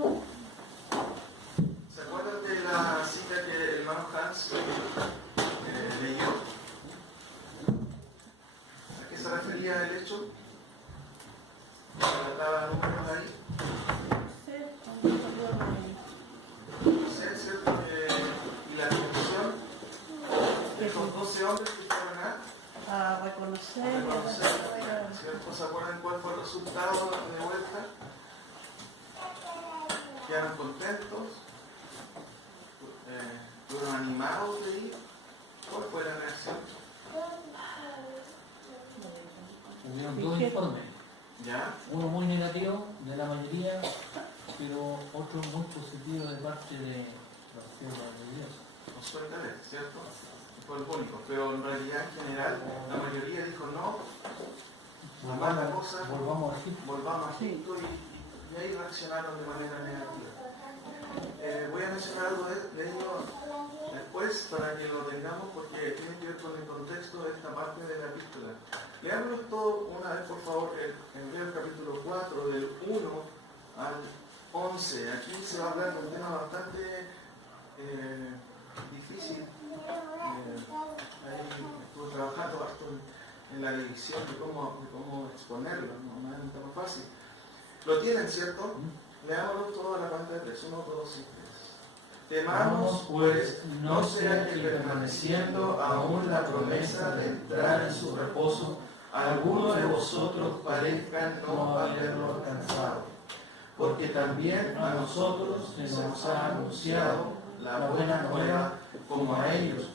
¿Se acuerdan de la cita que el hermano Hans leyó? ¿A qué se refería el hecho? ¿Trataba números ahí? Sí, ¿cierto? ¿Y la conclusión de estos 12 hombres que fueron a reconocer, ¿cierto? ¿Se acuerdan cuál fue el resultado de vuelta? Quedaron contentos, fueron animados de ir. ¿Cuál fue la reacción? Hubieron dos informes. ¿Ya? Uno muy negativo de la mayoría, pero otro muy positivo de parte de los siervos de Dios. No suele ver, ¿cierto? Fue el único, pero en realidad en general la mayoría dijo no, mala cosa, volvamos a Egipto. Y ahí reaccionaron de manera negativa. Voy a mencionar algo de ello después para que lo tengamos porque tiene que ver con el contexto de esta parte de la epístola. Leámoslo todo una vez, por favor, en el capítulo 4, del 1 al 11. Aquí se va a hablar de un tema bastante difícil. Ahí estuve trabajando harto en la división de cómo exponerlo, no es un tema fácil. ¿Lo tienen, cierto? Leámoslo todo a la cuenta de 3, 1, 2 y 3. Temamos, pues, no sea que permaneciendo aún la promesa de entrar en su reposo, alguno de vosotros parezca no haberlo alcanzado. Porque también a nosotros se nos ha anunciado la buena nueva como a ellos,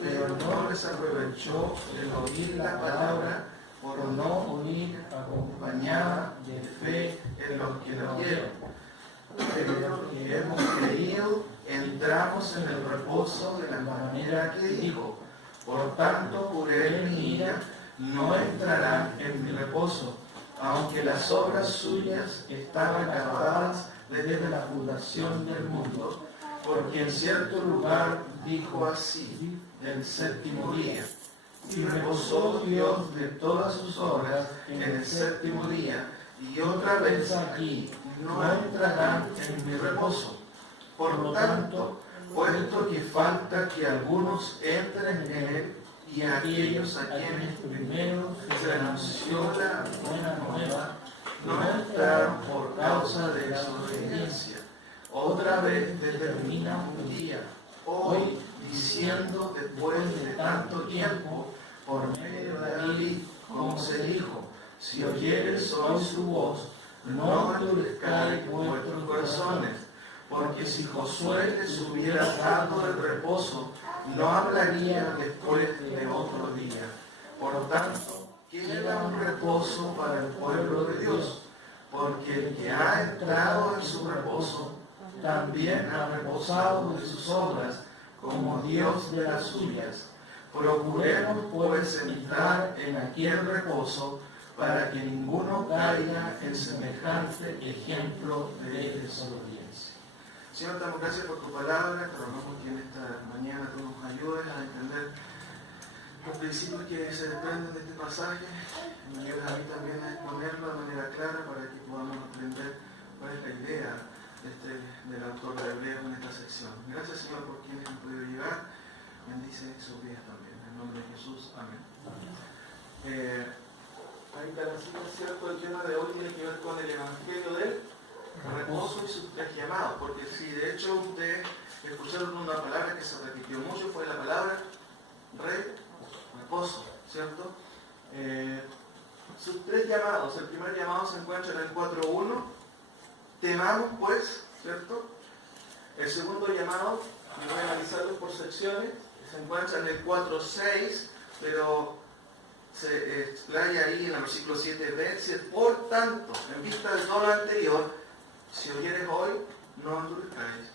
pero no les aprovechó el oír la palabra por no oír acompañada de fe en los que la oyeron. Pero los que hemos creído entramos en el reposo de la manera que dijo: por tanto, por él mi ira no entrarán en mi reposo, aunque las obras suyas estaban acabadas desde la fundación del mundo. Porque en cierto lugar dijo así, el séptimo día: y reposó Dios de todas sus obras en el séptimo día. Y otra vez aquí, no entrarán en mi reposo. Por lo tanto, puesto que falta que algunos entren en él, y a aquellos a quienes primero se anunció la buena nueva, no entraron por causa de desobediencia. Otra vez determina un día, hoy, diciendo después de tanto tiempo, por medio de David, como se dijo: si oyeres hoy su voz, no endurezcáis vuestros corazones, porque si Josué les hubiera dado el reposo, no hablaría después de otro día. Por tanto, queda un reposo para el pueblo de Dios, porque el que ha entrado en su reposo también ha reposado de sus obras, como Dios de las suyas. Procuremos pues entrar en aquel reposo, para que ninguno caiga en semejante ejemplo de desobediencia. Señor, te damos gracias por tu palabra, te rogamos que en esta mañana tú nos ayudes a entender los principios que se desprenden de este pasaje, me ayudes a mí también a exponerlo de manera clara para que podamos aprender cuál es la idea del autor de Hebreos en esta sección. Gracias, Señor, por quienes han podido llegar. Bendice sus vidas también. En nombre de Jesús. Amén. Ahí está la cita, ¿cierto? El tema de hoy tiene que ver con el Evangelio del reposo y sus tres llamados, porque si de hecho ustedes escucharon una palabra que se repitió mucho, fue la palabra reposo, ¿cierto? Sus tres llamados. El primer llamado se encuentra en el 4.1, temamos pues, ¿cierto? El segundo llamado, y voy a analizarlo por secciones, se encuentra en el 4.6, pero se explaya ahí en el versículo 7b, dice: por tanto, en vista de todo lo anterior, si oyeres hoy, no endurezcáis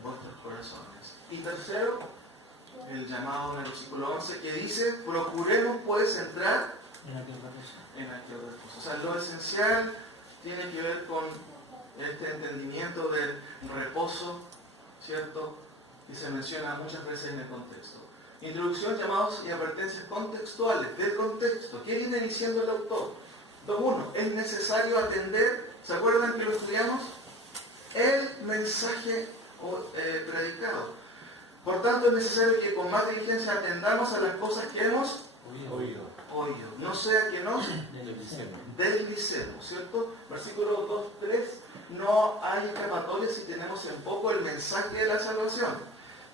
vuestros corazones. Y tercero, el llamado en el versículo 11, que dice: procuremos pues entrar en aquel reposo. O sea, lo esencial tiene que ver con este entendimiento del reposo, ¿cierto? Y se menciona muchas veces en el contexto. Introducción, llamados y advertencias contextuales, del contexto. ¿Qué viene diciendo el autor? 2.1. Es necesario atender, ¿se acuerdan que lo estudiamos? El mensaje predicado. Por tanto, es necesario que con más diligencia atendamos a las cosas que hemos oído. No sea que nos deslicemos, ¿cierto? Versículo 2, 3. No hay escapatoria si tenemos en poco el mensaje de la salvación.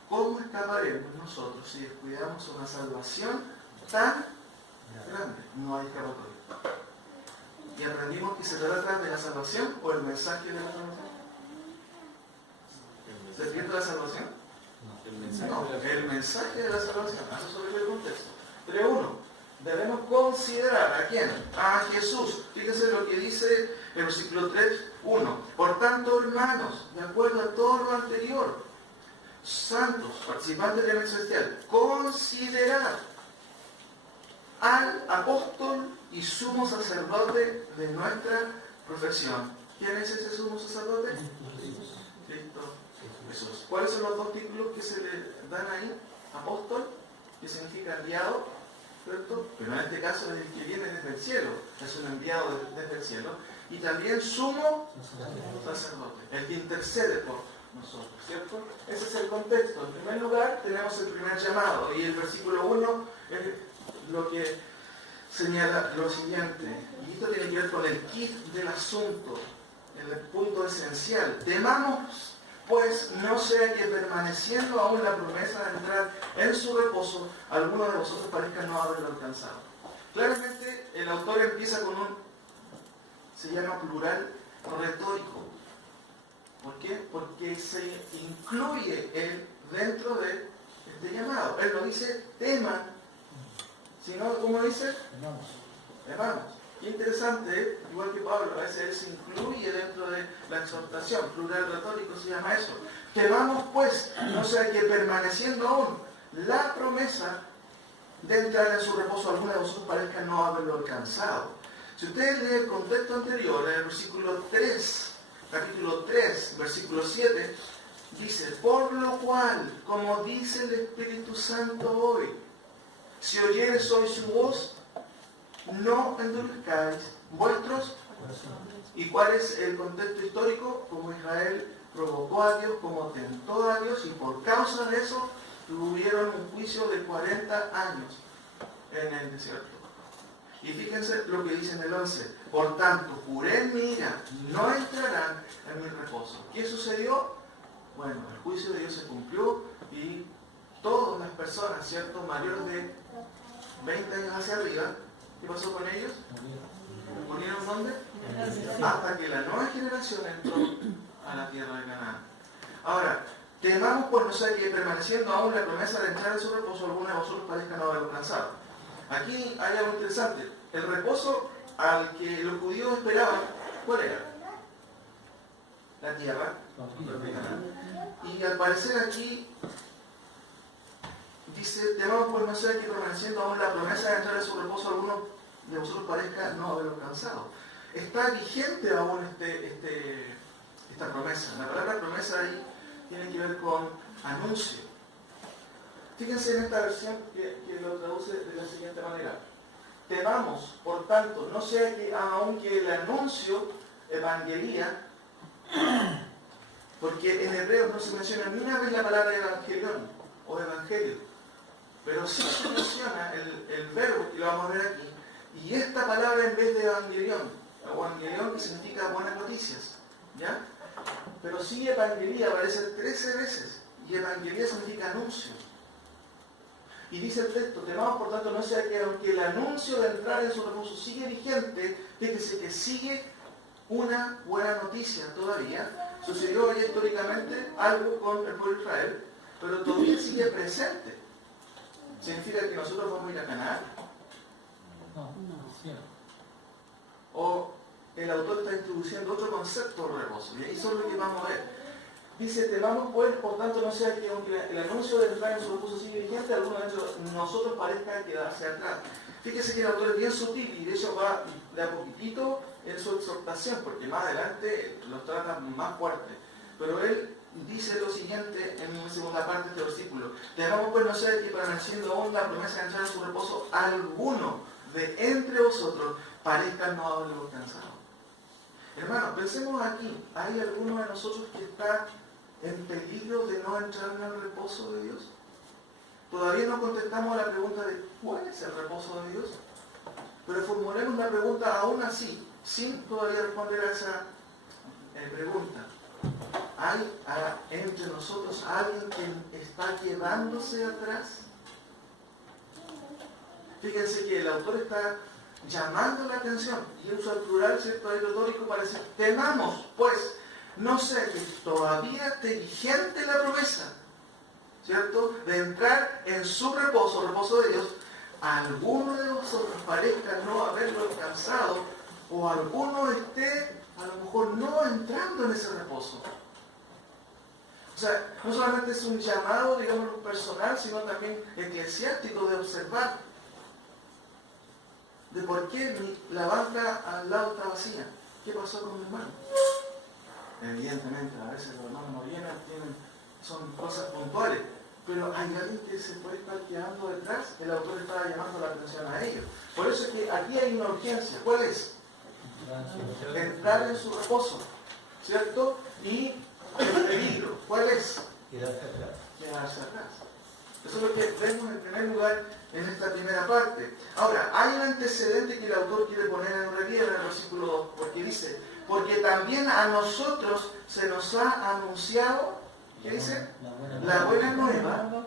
¿Cómo escaparemos nosotros si descuidamos una salvación tan grande? No hay escapatoria. Y aprendimos que se trata de la salvación o el mensaje de la salvación. ¿Se pierde la salvación? No, el mensaje de la salvación. Eso sobre el contexto. 3.1. Debemos considerar ¿a quién? A Jesús. Fíjense lo que dice el versículo 3.1. Por tanto, hermanos, de acuerdo a todo lo anterior, santos, participantes del reino celestial, considerar al apóstol y sumo sacerdote de nuestra profesión. ¿Quién es ese sumo sacerdote? Cristo Jesús. ¿Cuáles son los dos títulos que se le dan ahí? Apóstol, que significa enviado, ¿cierto? Pero en este caso es el que viene desde el cielo, es un enviado desde el cielo. Y también sumo sacerdote, el que intercede por nosotros, ¿cierto? Ese es el contexto. En primer lugar, tenemos el primer llamado, y el versículo 1 es lo que señala lo siguiente, y esto tiene que ver con el kit del asunto, el punto esencial. Temamos, pues, no sea que permaneciendo aún la promesa de entrar en su reposo, alguno de vosotros parezca no haberlo alcanzado. Claramente, el autor empieza con se llama plural retórico. ¿Por qué? Porque se incluye él dentro de este llamado. Él no dice teman, sino, ¿cómo dice? Hermanos. Qué interesante, igual que Pablo, a veces él se incluye dentro de la exhortación. Plural retórico se llama eso. Temamos pues, no sea que permaneciendo aún la promesa de entrar en su reposo, alguno de vosotros parezca no haberlo alcanzado. Si ustedes leen el contexto anterior, en el versículo 3, capítulo 3, versículo 7, dice, por lo cual, como dice el Espíritu Santo hoy, si oyeres hoy su voz, no endurezcáis vuestros. ¿Y cuál es el contexto histórico? Como Israel provocó a Dios, como tentó a Dios, y por causa de eso tuvieron un juicio de 40 años en el desierto. Y fíjense lo que dice en el 11. Por tanto, juré en mi ira, no entrarán en mi reposo. ¿Qué sucedió? Bueno, el juicio de Dios se cumplió y todas las personas, ¿cierto?, mayores de 20 años hacia arriba, ¿qué pasó con ellos? ¿Murieron dónde? Hasta que la nueva generación entró a la tierra de Canaán. Ahora, temamos por no ser que permaneciendo aún la promesa de entrar en su reposo, alguno de vosotros parezca no haberlo alcanzado. Aquí hay algo interesante. El reposo al que los judíos esperaban, ¿cuál era? La tierra. Y al parecer aquí dice, temamos por no ser que permaneciendo aún la promesa de entrar en su reposo, alguno de vosotros parezca no haberlo alcanzado. Está vigente aún esta promesa. La palabra promesa ahí tiene que ver con anuncio. Fíjense en esta versión que lo traduce de la siguiente manera. Temamos, por tanto, no sea que aunque el anuncio, evangelía, porque en hebreo no se menciona ni una vez la palabra evangelión o evangelio, pero sí se menciona el verbo, que lo vamos a ver aquí, y esta palabra en vez de evangelión, o evangelión que significa buenas noticias, ¿ya? Pero sí evangelía aparece 13 veces, y evangelía significa anuncio. Y dice el texto, temamos por tanto no sea que aunque el anuncio de entrar en su reposo sigue vigente, fíjese que sigue una buena noticia todavía. Sucedió ya históricamente algo con el pueblo de Israel, pero todavía sigue presente. ¿Significa que nosotros vamos a ir a Canaán? No. O el autor está introduciendo otro concepto de reposo, y eso es lo que vamos a ver. Dice, temamos pues, por tanto, no sea que aunque el anuncio de entrar en su reposo sigue vigente, alguno de nosotros parezca quedarse atrás. Fíjese que el autor es bien sutil y de hecho va de a poquitito en su exhortación, porque más adelante los trata más fuerte. Pero él dice lo siguiente en la segunda parte de este versículo. Temamos pues no sea que permaneciendo aún la promesa de entrar en su reposo, alguno de entre vosotros parezca no haberlo alcanzado. Hermano, pensemos aquí, ¿hay alguno de nosotros que está en peligro de no entrar en el reposo de Dios? Todavía no contestamos a la pregunta de ¿cuál es el reposo de Dios? Pero formulemos la pregunta aún así, sin todavía responder a esa pregunta. ¿Hay entre nosotros alguien que está quedándose atrás? Fíjense que el autor está llamando la atención y usa el plural, ¿cierto? Es retórico para decir, temamos, pues, no sé, que todavía esté vigente la promesa, ¿cierto? De entrar en su reposo, reposo de Dios, alguno de vosotros parezca no haberlo alcanzado o alguno esté a lo mejor no entrando en ese reposo. O sea, no solamente es un llamado, digamos, personal, sino también eclesiástico de observar de por qué la banca al lado está vacía. ¿Qué pasó con mi hermano? Evidentemente, a veces los hermanos no vienen, son cosas puntuales, pero hay alguien que se puede estar quedando detrás. El autor estaba llamando la atención a ellos. Por eso es que aquí hay una urgencia. ¿Cuál es? Entrar en su reposo, ¿cierto? Y el peligro, ¿cuál es? Quedarse atrás. Quedarse atrás. Eso es lo que vemos en primer lugar en esta primera parte. Ahora, hay un antecedente que el autor quiere poner en relieve en el versículo 2, porque dice, porque también a nosotros se nos ha anunciado, ¿qué dice? La buena nueva,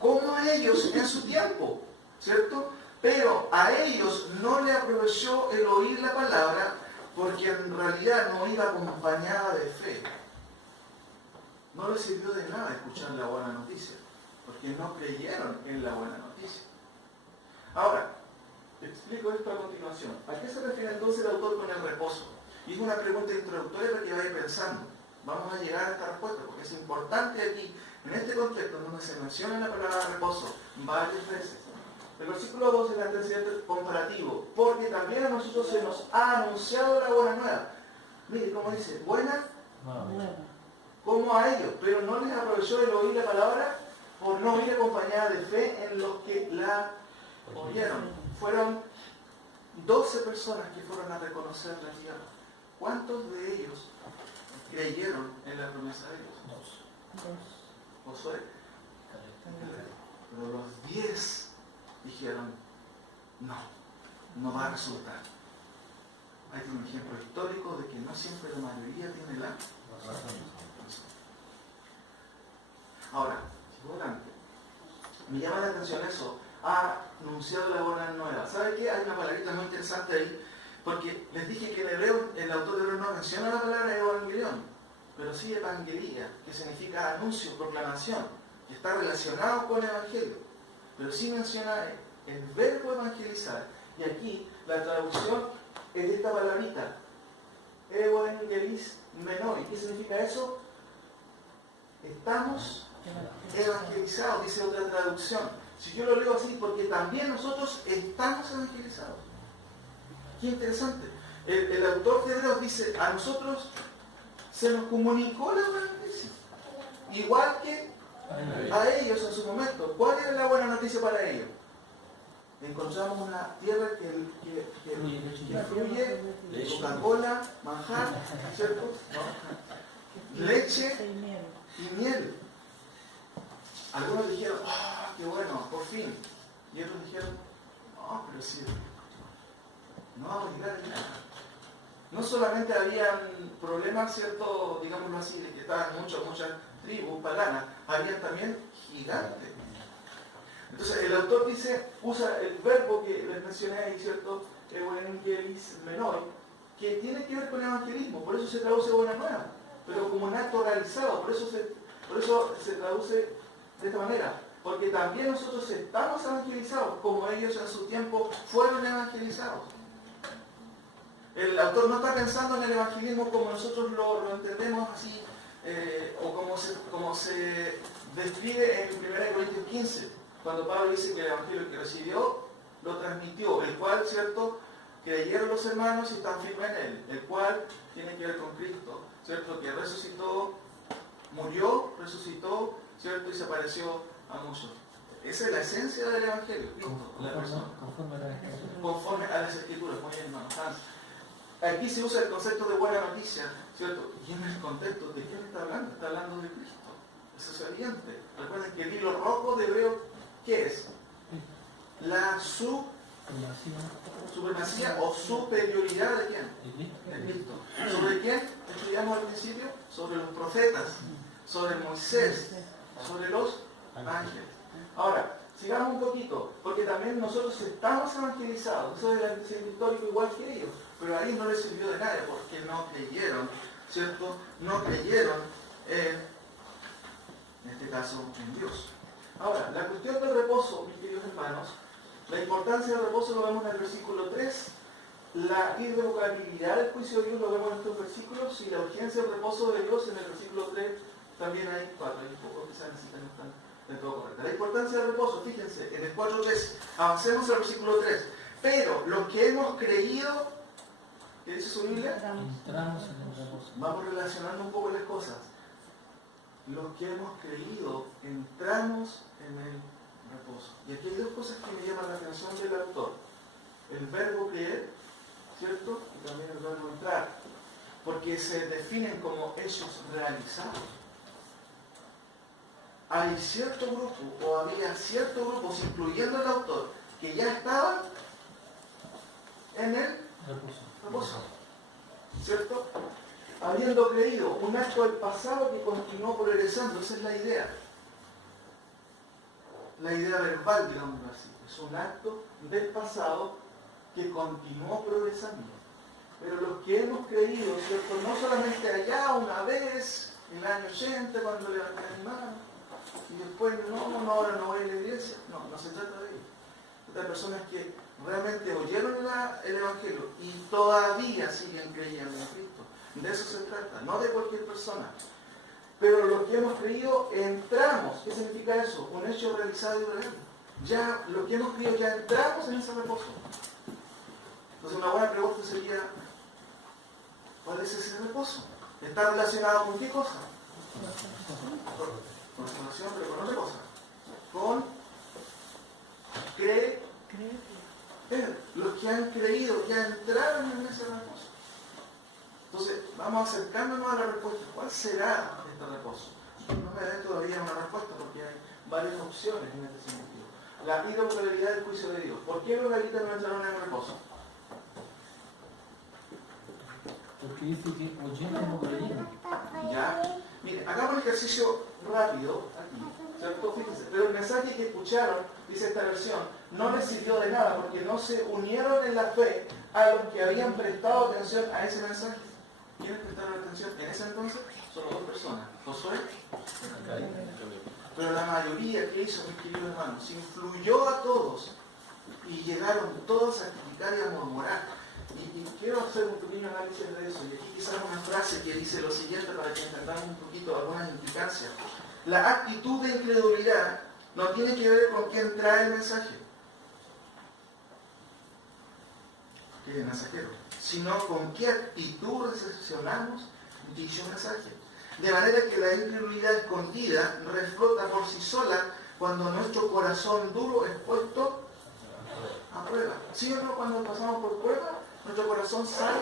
como a ellos en su tiempo, ¿cierto? Pero a ellos no le aprovechó el oír la palabra, porque en realidad no iba acompañada de fe. No les sirvió de nada escuchar la buena noticia, porque no creyeron en la buena noticia. Ahora, explico esto a continuación. ¿A qué se refiere entonces el autor con el reposo? Y es una pregunta introductoria para que vaya pensando. Vamos a llegar a esta respuesta, porque es importante aquí, en este contexto, donde se menciona la palabra reposo varias veces. El versículo 2 es el antecedente comparativo, porque también a nosotros se nos ha anunciado la buena nueva. Mire cómo dice, buena como a ellos, pero no les aprovechó el oír la palabra por no ir acompañada de fe en los que la oyeron. Fueron 12 personas que fueron a reconocer la tierra. ¿Cuántos de ellos creyeron en la promesa de Dios? Josué. Pero los 10 dijeron, no va a resultar. Hay un ejemplo histórico de que no siempre la mayoría tiene la razón. Ahora, sigo adelante. Me llama la atención eso. Ha anunciado la buena nueva. ¿Sabe qué? Hay una palabrita muy interesante ahí, porque les dije que en hebreo, el autor de hebreo no menciona la palabra evangelión, pero sí evangelía, que significa anuncio, proclamación, que está relacionado con el evangelio. Pero sí menciona el verbo evangelizar. Y aquí la traducción es de esta palabrita, evangelis menoi. ¿Qué significa eso? Estamos evangelizados, dice otra traducción. Si yo lo leo así, porque también nosotros estamos evangelizados. Qué interesante. El autor de Hebreos dice, a nosotros se nos comunicó la buena noticia. Igual que a ellos en su momento. ¿Cuál era la buena noticia para ellos? Encontramos una tierra que fluye Coca-Cola, manjar, ¿cierto? ¿No? Leche y miel. Algunos dijeron, qué bueno, por fin. Y otros dijeron, no, pero sí, no vamos a llegar a nada. No solamente habían problemas, ¿cierto? Digámoslo así, de que estaban muchas tribus paganas, habían también gigantes. Entonces el autor dice, usa el verbo que les mencioné ahí, ¿cierto? Evangelis menor, que tiene que ver con el evangelismo, por eso se traduce buena nueva, pero como un acto realizado, por eso se traduce de esta manera, porque también nosotros estamos evangelizados, como ellos en su tiempo fueron evangelizados. El autor no está pensando en el evangelismo como nosotros lo entendemos así, o como se describe en 1 Corintios 15, cuando Pablo dice que el evangelio que recibió lo transmitió, el cual, ¿cierto?, creyeron los hermanos y están firmes en él, el cual tiene que ver con Cristo, ¿cierto?, que resucitó, murió, resucitó, ¿cierto?, y se apareció a muchos. Esa es la esencia del evangelio, Cristo, la persona. Conforme a las escrituras, muy bien, hermano Hans. aquí se usa el concepto de buena noticia, ¿cierto? Y en el contexto, ¿de quién está hablando? Está hablando de Cristo. Eso es evidente. Recuerden que el hilo rojo de Hebreo, ¿qué es? La supremacía o superioridad de quién? De Cristo. ¿Sobre quién? Estudiamos al principio, sobre los profetas, sobre Moisés, sobre los ángeles. Ahora, sigamos un poquito, porque también nosotros estamos evangelizados, eso es el antecedente histórico igual que ellos, pero ahí no les sirvió de nada porque no creyeron, ¿cierto? No creyeron en este caso en Dios. Ahora, la cuestión del reposo, mis queridos hermanos, la importancia del reposo lo vemos en el versículo 3, la irrevocabilidad del juicio de Dios lo vemos en estos versículos, y la urgencia del reposo de Dios en el versículo 3 también hay 4, hay un poco que se necesitan de todo correcto. La importancia del reposo, fíjense, en el 4.3, avancemos al versículo 3, pero lo que hemos creído, ¿qué dice su Biblia? Entramos en el reposo. Vamos relacionando un poco las cosas. Los que hemos creído, entramos en el reposo. Y aquí hay dos cosas que me llaman la atención del autor. El verbo creer, ¿cierto? Y también el verbo entrar. Porque se definen como hechos realizados. Hay cierto grupo, o había ciertos grupos, incluyendo el autor, que ya estaban en el reposo. ¿Cierto? Habiendo creído, un acto del pasado que continuó progresando, esa es la idea. La idea verbal, digamos así. Es un acto del pasado que continuó progresando. Pero los que hemos creído, ¿cierto? No solamente allá una vez, en el año 80, cuando le animaron, y después, ahora no voy a la iglesia. No se trata de ello. Estas personas que realmente oyeron el Evangelio y todavía siguen creyendo en Cristo. De eso se trata, no de cualquier persona. Pero los que hemos creído, entramos. ¿Qué significa eso? Un hecho realizado y real. Ya, los que hemos creído, ya entramos en ese reposo. Entonces, una buena pregunta sería, ¿cuál es ese reposo? ¿Está relacionado con qué cosa? Con salvación, pero con otra cosa. Con creer. Los que han creído, ya entraron en ese reposo. Entonces, vamos acercándonos a la respuesta. ¿Cuál será este reposo? No me den todavía una respuesta porque hay varias opciones en este sentido. La irrevocabilidad del juicio de Dios. ¿Por qué los israelitas no entraron en el reposo? Porque dice que oyendo no creían. Ya. Mire, hagamos un ejercicio rápido aquí, ¿cierto? Fíjense. Pero el mensaje que escucharon, dice esta versión, no les sirvió de nada porque no se unieron en la fe a los que habían prestado atención a ese mensaje. ¿Quiénes prestaron atención? En ese entonces, solo dos personas, Josué y Caleb. Pero la mayoría que hizo, mis queridos hermanos, se influyó a todos y llegaron todos a criticar y a murmurar. Y quiero hacer un pequeño análisis de eso. Y aquí quizás una frase que dice lo siguiente para que entendamos un poquito algunas implicancias. La actitud de incredulidad no tiene que ver con quién trae el mensaje, que es el mensajero, sino con qué actitud recepcionamos dicho mensaje. De manera que la incredulidad escondida reflota por sí sola cuando nuestro corazón duro es puesto a prueba. ¿Sí o no? Cuando pasamos por prueba, nuestro corazón sale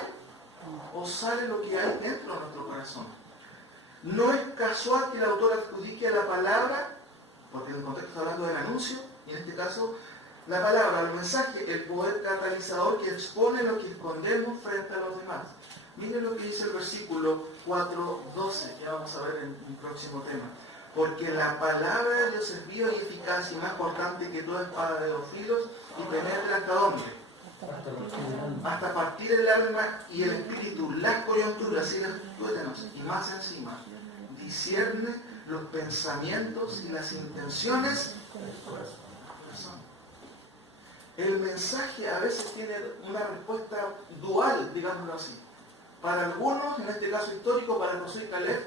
o sale lo que hay dentro de nuestro corazón. No es casual que el autor adjudique a la palabra, porque en el contexto está hablando del anuncio, y en este caso la palabra, el mensaje, el poder catalizador que expone lo que escondemos frente a los demás. Miren lo que dice el versículo 4.12, que vamos a ver en el próximo tema. Porque la palabra de Dios es viva y eficaz y más cortante que toda espada de dos filos y penetra hasta dónde. Hasta partir el alma y el espíritu, las coyunturas y los tuétanos, y más encima, discierne los pensamientos y las intenciones del corazón. El mensaje a veces tiene una respuesta dual, digámoslo así. Para algunos, en este caso histórico, para Josué y Caleb,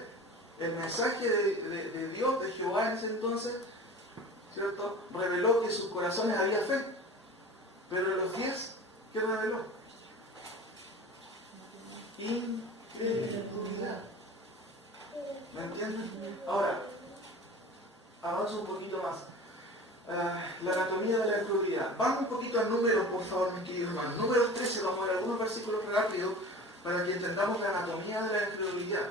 el mensaje de Dios, de Jehová en ese entonces, ¿cierto?, reveló que en sus corazones había fe. Pero en los 10, ¿qué reveló? Incredulidad. ¿Me entienden? Ahora, avanzo un poquito más. La anatomía de la incredulidad. Vamos un poquito a números, por favor, mis queridos hermanos. Números 13, vamos a ver algunos versículos rápidos para que entendamos la anatomía de la incredulidad.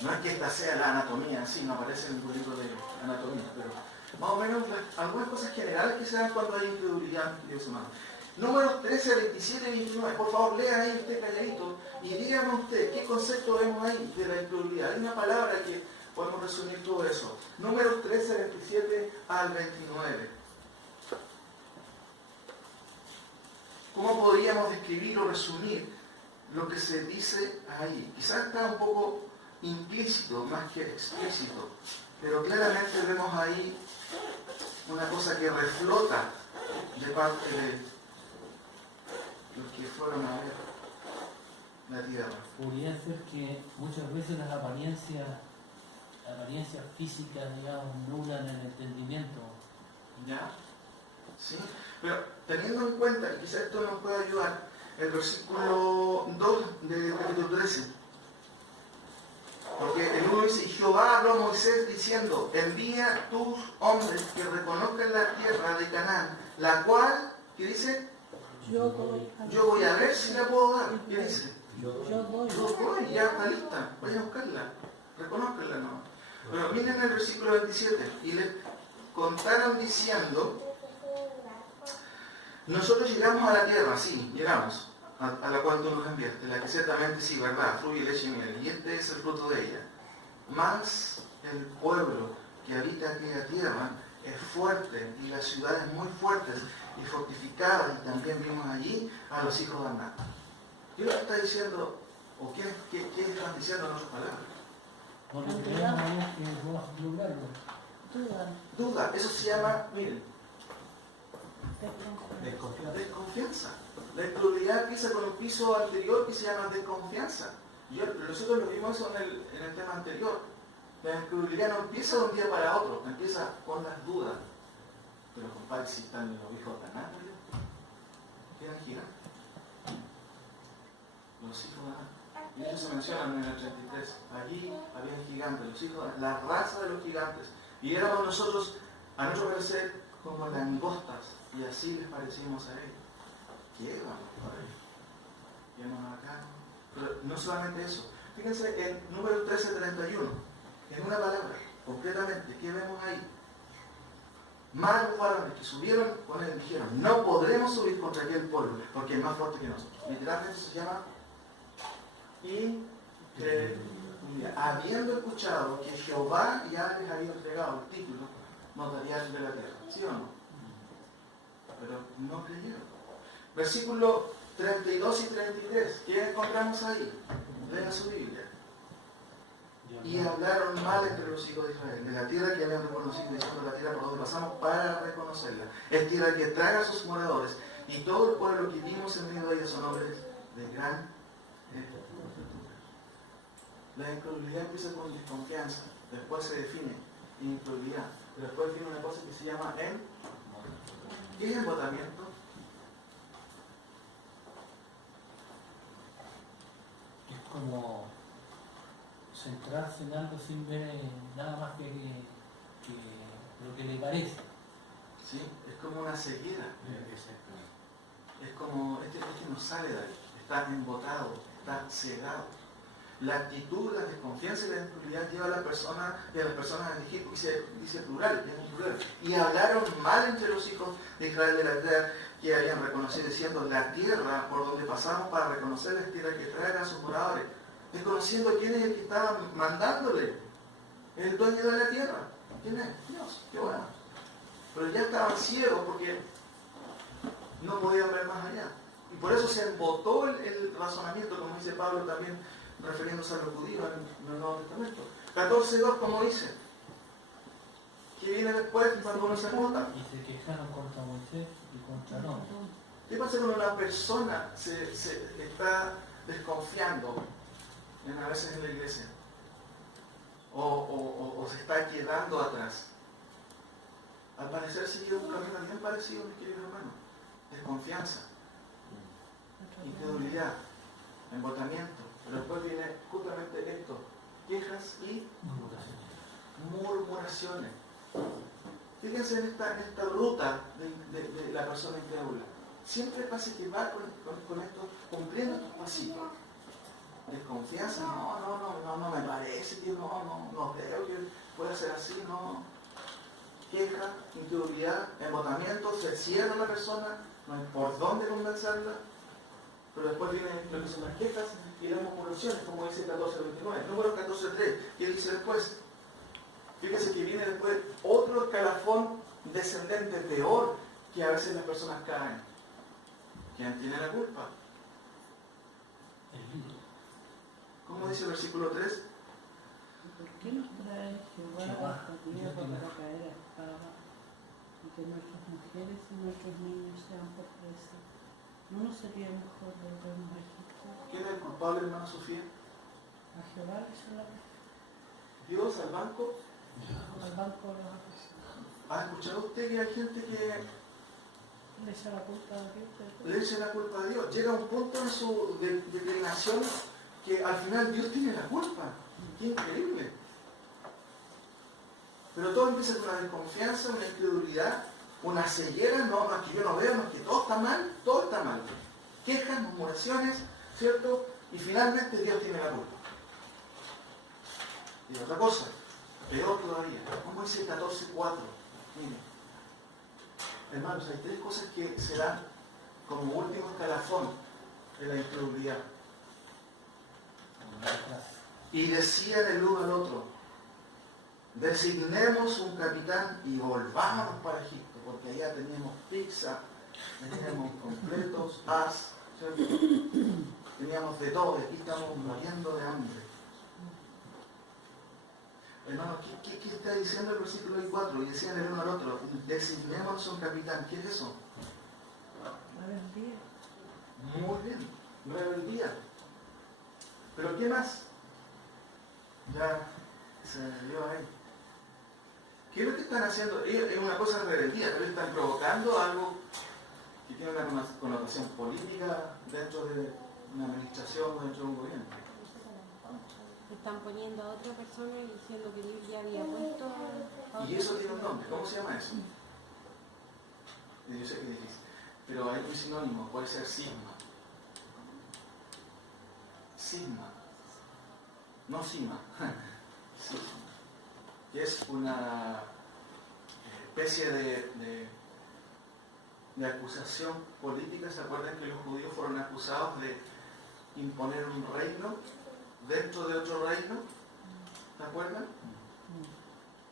No es que esta sea la anatomía en sí, no aparece en el libro de anatomía, pero más o menos algunas cosas generales que se dan cuando hay incredulidad, queridos hermanos. Números 13, 27 y 29. Por favor, lean ahí usted calladito y díganme usted qué concepto vemos ahí de la incredulidad. Hay una palabra que podemos resumir todo eso. Números 13, 27 al 29. ¿Cómo podríamos describir o resumir lo que se dice ahí? Quizás está un poco implícito más que explícito, pero claramente vemos ahí una cosa que reflota de parte de los que fueron a ver la tierra. Podría ser que muchas veces las apariencias físicas, digamos, nublan el entendimiento. ¿Ya? ¿Sí? Pero teniendo en cuenta, y quizás esto nos pueda ayudar, el versículo 2 del capítulo 13. Porque el 1 dice, Jehová habló a Moisés diciendo, envía tus hombres que reconozcan la tierra de Canaán, la cual, ¿qué dice? Yo voy a ver si la puedo dar. ¿Qué dice? Yo voy. Yo voy, ya está lista, vayan a buscarla, reconozcanla, ¿no? Pero miren el versículo 27, y le contaron diciendo, nosotros llegamos a la tierra, sí, llegamos, a la cual tú nos enviaste, la que ciertamente sí, verdad, fluye leche y miel, y este es el fruto de ella. Mas el pueblo que habita aquella tierra es fuerte, y las ciudades muy fuertes y fortificadas, y también vimos allí a los hijos de Aná. ¿Qué nos está diciendo, o qué están diciendo en otras palabras? Porque creemos ahí que vos lograrlo. Duda, eso se llama, miren, Desconfianza. desconfianza. La incredulidad empieza con un piso anterior que se llama desconfianza. Nosotros lo vimos eso en el tema anterior. La incredulidad no empieza de un día para otro, empieza con las dudas. Pero compadre, si están los hijos de Aná, quedan gigantes. Los hijos de Aná. Y ellos se mencionan en el 33. Allí habían gigantes, los hijos de Aná, la raza de los gigantes. Y éramos nosotros, a nuestro parecer, como langostas. Y así les parecimos a ellos. ¿Qué vamos para ellos? Vamos acá. Pero no solamente eso. Fíjense en número 13:31. En una palabra, concretamente, ¿qué vemos ahí? Más los varones que subieron con él dijeron, no podremos subir contra aquel pueblo, porque es más fuerte que nosotros. Literalmente se llama incredulidad. Habiendo escuchado que Jehová ya les había entregado el título, nos daría de la tierra. ¿Sí o no? Pero no creyeron. Versículo 32 y 33. ¿Qué encontramos ahí? Lean su Biblia. Y hablaron mal entre los hijos de Israel, de la tierra que habían reconocido, diciendo la tierra por donde pasamos para reconocerla. Es tierra que traga a sus moradores, y todo el pueblo que vimos en medio de ella son hombres de gran estatura. La incredulidad empieza con desconfianza, después se define incredulidad, pero después viene una cosa que se llama ¿qué es embotamiento? Es como centrarse en algo sin ver nada más que lo que le parece. ¿Sí? Es como una ceguera. Es como, este no sale de ahí, está embotado, está cegado. La actitud, la desconfianza y la incredulidad lleva a las personas a elegir, dice plural, es un plural. Y hablaron mal entre los hijos de Israel de la tierra que habían reconocido, diciendo, la tierra por donde pasamos para reconocer la tierra que trae a sus moradores. Desconociendo quién es el que estaba mandándole, el dueño de la tierra. ¿Quién es? Dios, qué bueno. Pero ya estaban ciegos porque no podían ver más allá. Y por eso se embotó el razonamiento, como dice Pablo también, refiriéndose a los judíos en el Nuevo Testamento. 14:2, como dice, ¿qué viene después cuando uno se embota? Y se quejaron contra Moisés y contra Aarón. ¿Qué pasa cuando una persona se está desconfiando a veces en la iglesia? O se está quedando atrás. Al parecer sigue un camino bien parecido, mis queridos hermanos. Desconfianza, incredulidad, embotamiento. Pero después viene justamente esto: quejas y murmuraciones. Fíjense en esta ruta de la persona incrédula. siempre pasa que va con esto, cumpliendo estos pasitos. Desconfianza, no me parece, que no creo que pueda ser así, no. Queja, incredulidad, embotamiento, se cierra la persona, no hay por dónde convencerla, pero después vienen lo que son las quejas y las murmuraciones, como dice 14:29. Número 14:3, ¿qué dice después? Fíjese que viene después otro escalafón descendente peor, que a veces las personas caen. ¿Quién tiene la culpa? ¿Cómo dice el versículo 3? ¿Por qué nos trae Jehová hasta tierra para caer a espada y que nuestras mujeres y nuestros niños sean por presa? ¿No nos sería mejor volvernos a Egipto? ¿Quién es el culpable, hermana Sofía? A Jehová le la Dios al banco. al banco de los acusados. ¿Ha escuchado usted que hay gente que Le echa la culpa a Dios. le echa la culpa a Dios? Llega a un punto en su declinación que al final Dios tiene la culpa. ¡Qué increíble! Pero todo empieza con una desconfianza, una incredulidad, una ceguera, no es que yo no veo, no es que todo está mal. Quejas, murmuraciones, ¿cierto? Y finalmente Dios tiene la culpa. Y otra cosa, peor todavía, como dice el 14:4. Miren, hermanos, hay tres cosas que se dan como último escalafón de la incredulidad. Y decían el uno al otro: designemos un capitán y volvámonos para Egipto, porque allá teníamos pizza, teníamos completos, ¿cierto? Teníamos de todo, y aquí estamos muriendo de hambre. Hermanos, ¿qué está diciendo el versículo 4? Y decían el uno al otro: designemos un capitán. ¿Qué es eso? Rebeldía. Muy bien, rebeldía. ¿Pero qué más? Ya se dio ahí. ¿Qué es lo que están haciendo? Es una cosa de rebeldía, pero están provocando algo que tiene una connotación política dentro de una administración, dentro de un gobierno. Están poniendo a otra persona y diciendo que Dios ya había puesto a otra Y eso tiene un persona. nombre. ¿Cómo se llama eso? Yo sé que es difícil, pero hay un sinónimo, puede ser sigma. Sigma. No Sima. Sigma. Que es una especie de acusación política. ¿Se acuerdan que los judíos fueron acusados de imponer un reino dentro de otro reino? ¿Se acuerdan?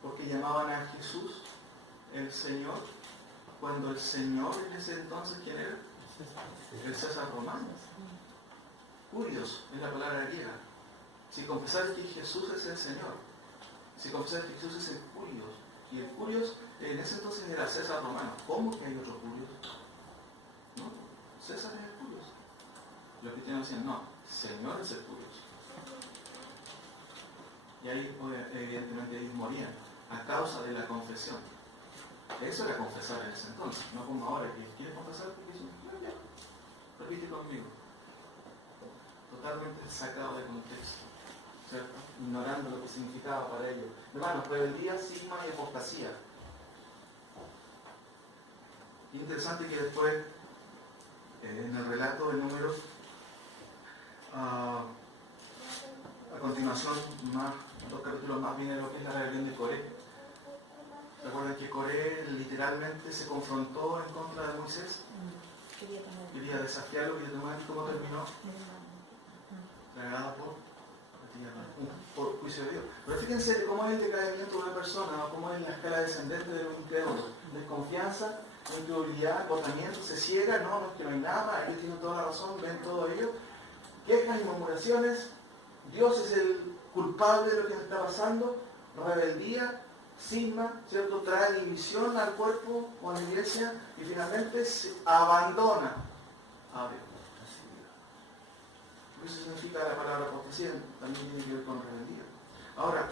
Porque llamaban a Jesús el Señor, cuando el Señor en ese entonces, ¿quién era? El César romano. Curios es la palabra griega. Si confesás que Jesús es el Señor, si confesás que Jesús es el Curios, y el Curios en ese entonces era César romano. ¿Cómo que hay otro Curios? No, César es el Curios. Los cristianos decían, no, Señor es el Curios. Y ahí evidentemente ellos morían a causa de la confesión. Eso era confesar en ese entonces, no como ahora que quieres confesar porque Jesús, ya, repite conmigo. Totalmente sacado de contexto, ¿cierto? Ignorando lo que significaba para ellos. Hermanos, rebeldía, cisma y apostasía. Interesante que después, en el relato de Números, a continuación, dos capítulos más, viene lo que es la rebelión de Coré. ¿Recuerdan que Coré literalmente se confrontó en contra de Moisés? Quería desafiarlo, quería tomar. ¿Y cómo terminó? Tragada por juicio de Dios. Pero fíjense cómo es el decaimiento de una persona, cómo es la escala descendente de los incrédulos. Desconfianza, incredulidad, agotamiento, se ciega, no es que no hay nada, ellos tienen toda la razón, ven todo ello. Quejas y murmuraciones, Dios es el culpable de lo que está pasando, rebeldía, cisma, ¿cierto? Trae división al cuerpo o a la iglesia y finalmente se abandona a Dios. Eso significa la palabra apostasía, también tiene que ver con rebeldía. Ahora,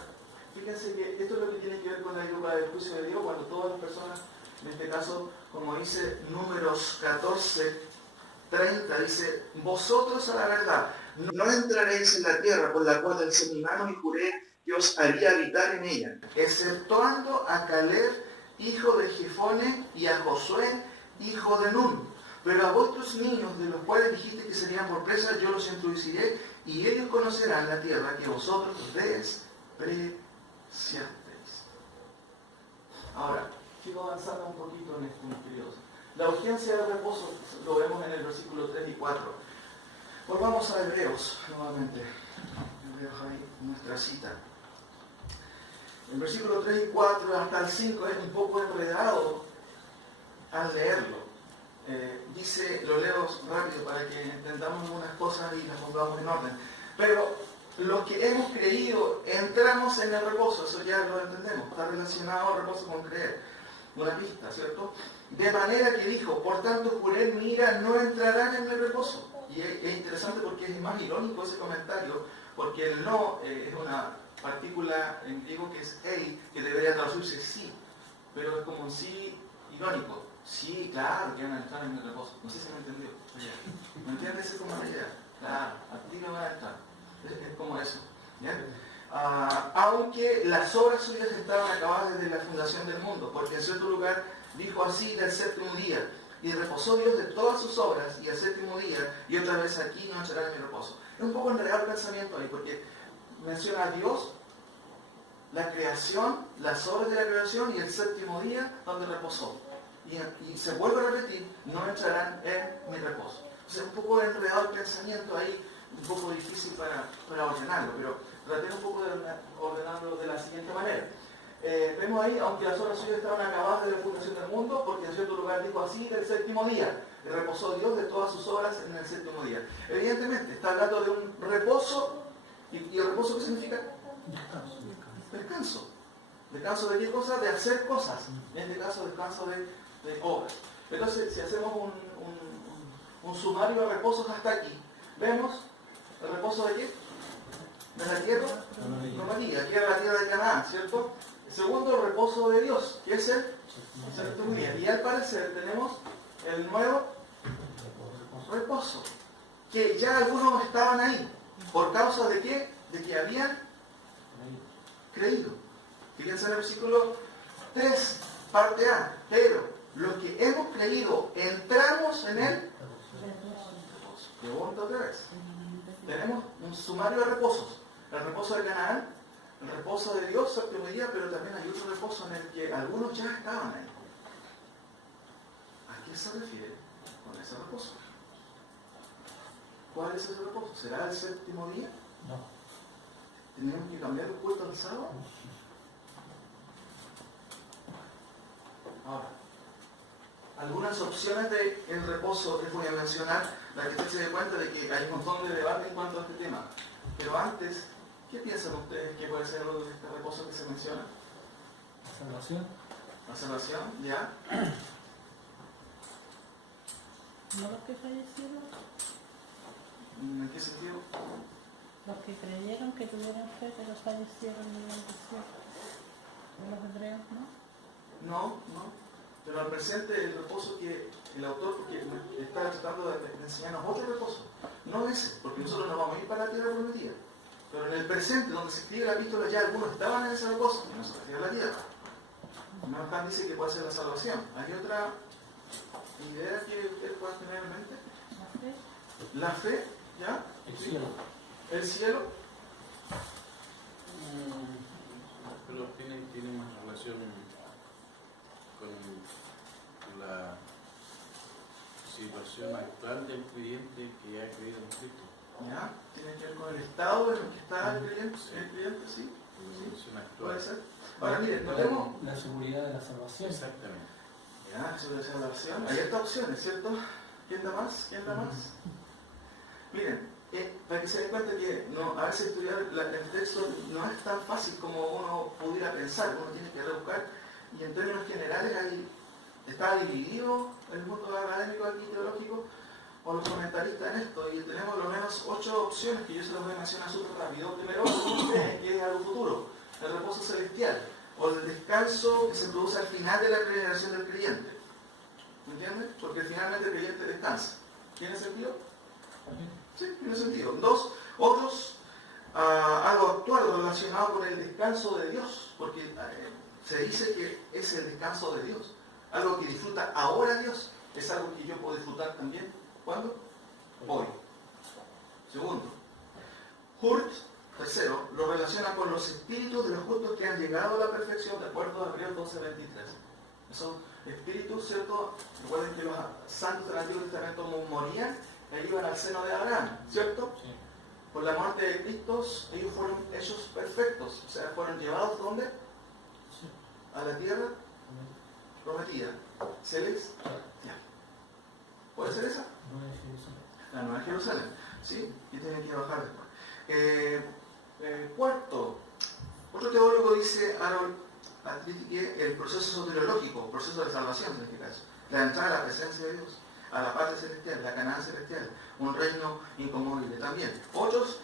fíjense que esto es lo que tiene que ver con la lupa del juicio de Dios, cuando todas las personas, en este caso, como dice Números 14:30, dice: vosotros a la verdad no entraréis en la tierra por la cual alcé mi mano y juré que os haría habitar en ella, exceptuando a Caleb, hijo de Jefone, y a Josué, hijo de Nun, Pero a vuestros niños, de los cuales dijiste que serían por presa, yo los introduciré, y ellos conocerán la tierra que vosotros despreciasteis. Ahora, quiero avanzar un poquito en esto, mis queridos. La urgencia del reposo lo vemos en el versículo 3 y 4. Volvamos a Hebreos nuevamente. Hebreos ahí, nuestra cita. El versículo 3 y 4 hasta el 5 es un poco enredado al leerlo. Dice, lo leo rápido para que entendamos algunas cosas y las pongamos en orden. Pero los que hemos creído entramos en el reposo, eso ya lo entendemos, está relacionado al reposo con creer. Una pista, ¿cierto? De manera que dijo, por tanto juré en mi ira, no entrarán en el reposo. Y es interesante porque es más irónico ese comentario, porque el no es una partícula en griego que es ei, que debería traducirse sí, pero es como un sí irónico. Sí, claro, que van a entrar en el reposo. No sé si me entendió. ¿Me entiendes? Esa es como la idea. Claro, a ti me van a entrar. Es como eso. ¿Bien? Aunque las obras suyas estaban acabadas desde la fundación del mundo, porque en cierto lugar dijo así del séptimo día, y reposó Dios de todas sus obras, y al séptimo día, y otra vez aquí no entrará en mi reposo. Es un poco enredado el pensamiento ahí, porque menciona a Dios, la creación, las obras de la creación, y el séptimo día donde reposó. Y se vuelve a repetir, no entrarán en mi reposo. O sea, un poco enredado el pensamiento ahí, un poco difícil para ordenarlo, pero traté un poco de ordenarlo de la siguiente manera. Vemos ahí, aunque las obras suyas estaban acabadas de la fundación del mundo, porque en cierto lugar dijo así del séptimo día, y reposó Dios de todas sus obras en el séptimo día. Evidentemente, está hablando de un reposo, ¿y el reposo qué significa? Descanso. ¿Descanso de qué cosa? De hacer cosas. En este caso, descanso de obras. Entonces, si hacemos un sumario de reposos hasta aquí, vemos el reposo de qué? De la tierra prometida, que era la tierra de Canaán, ¿cierto? El segundo, el reposo de Dios, que es el séptimo día. Y al parecer tenemos el nuevo reposo, que ya algunos estaban ahí. ¿Por causa de qué? De que habían creído. Fíjense en el versículo 3, parte A. Pero los que hemos creído entramos en él. Pregunta otra vez. Tenemos un sumario de reposos. El reposo de Canaán, el reposo de Dios, séptimo día, pero también hay otro reposo en el que algunos ya estaban ahí. ¿A qué se refiere con ese reposo? ¿Cuál es ese reposo? ¿Será el séptimo día? No. ¿Tenemos que cambiar el culto al sábado? Ahora, algunas opciones del reposo les voy a mencionar para que usted se dé cuenta de que hay un montón de debate en cuanto a este tema. Pero antes, ¿qué piensan ustedes que puede ser lo de este reposo que se menciona? La salvación. La salvación, ¿ya? ¿No los que fallecieron? ¿En qué sentido? Los que creyeron que tuvieron fe, pero fallecieron en el desierto. ¿De los hebreos, no? No. Pero al presente el reposo que el autor, porque está tratando de enseñarnos otro reposo, no ese, porque nosotros nos vamos a ir para la tierra prometida. Pero en el presente, donde se escribe la epístola, ya algunos estaban en ese reposo, y no se refiere a la tierra. No están dice que puede ser la salvación. ¿Hay otra idea que ustedes puedan tener en mente? ¿La fe? La fe, ¿ya? El cielo. El cielo. Pero tiene más relación con la situación actual del creyente que ha creído en Cristo. ¿Ya? Tiene que ver con el estado en el que está el creyente, ¿sí? Con la situación actual. Puede ser. Ahora miren, notemos. La seguridad de la salvación. Exactamente. Ya, eso debe ser la opción. Hay estas opciones, ¿cierto? ¿Quién da más? ¿Quién da más? Miren, para que se den cuenta que a veces estudiar el texto no es tan fácil como uno pudiera pensar, uno tiene que rebuscar, y en términos generales está dividido el mundo académico aquí teológico o los comentaristas en esto, y tenemos lo menos 8 opciones que yo se las voy a mencionar súper rápido. Primero, que es algo futuro, el reposo celestial, o el descanso que se produce al final de la regeneración del creyente. ¿Me entiendes? Porque finalmente el creyente descansa. ¿Tiene sentido? Sí, tiene sentido. Dos, otros, algo actual relacionado con el descanso de Dios, porque se dice que es el descanso de Dios, algo que disfruta ahora Dios. es algo que yo puedo disfrutar también. ¿Cuándo? Hoy. Segundo, Hurt, tercero, lo relaciona con los espíritus de los justos que han llegado a la perfección, de acuerdo a Hebreos 12:23. Esos espíritus, ¿cierto? Recuerden que los santos del Antiguo Testamento morían y iban al seno de Abraham, ¿cierto? Sí. Por la muerte de Cristo, ellos fueron hechos perfectos, o sea, fueron llevados ¿dónde? Sí. A la tierra prometida. Celestial. ¿Puede ser esa? No es eso. La Nueva Jerusalén, ¿sí? Y tienen que bajar después. Cuarto, otro teólogo dice, Harold Atlitique, el proceso soteriológico, el proceso de salvación en este caso, la entrada a la presencia de Dios, a la patria celestial, la Canaán celestial, un reino inconmovible también. Otros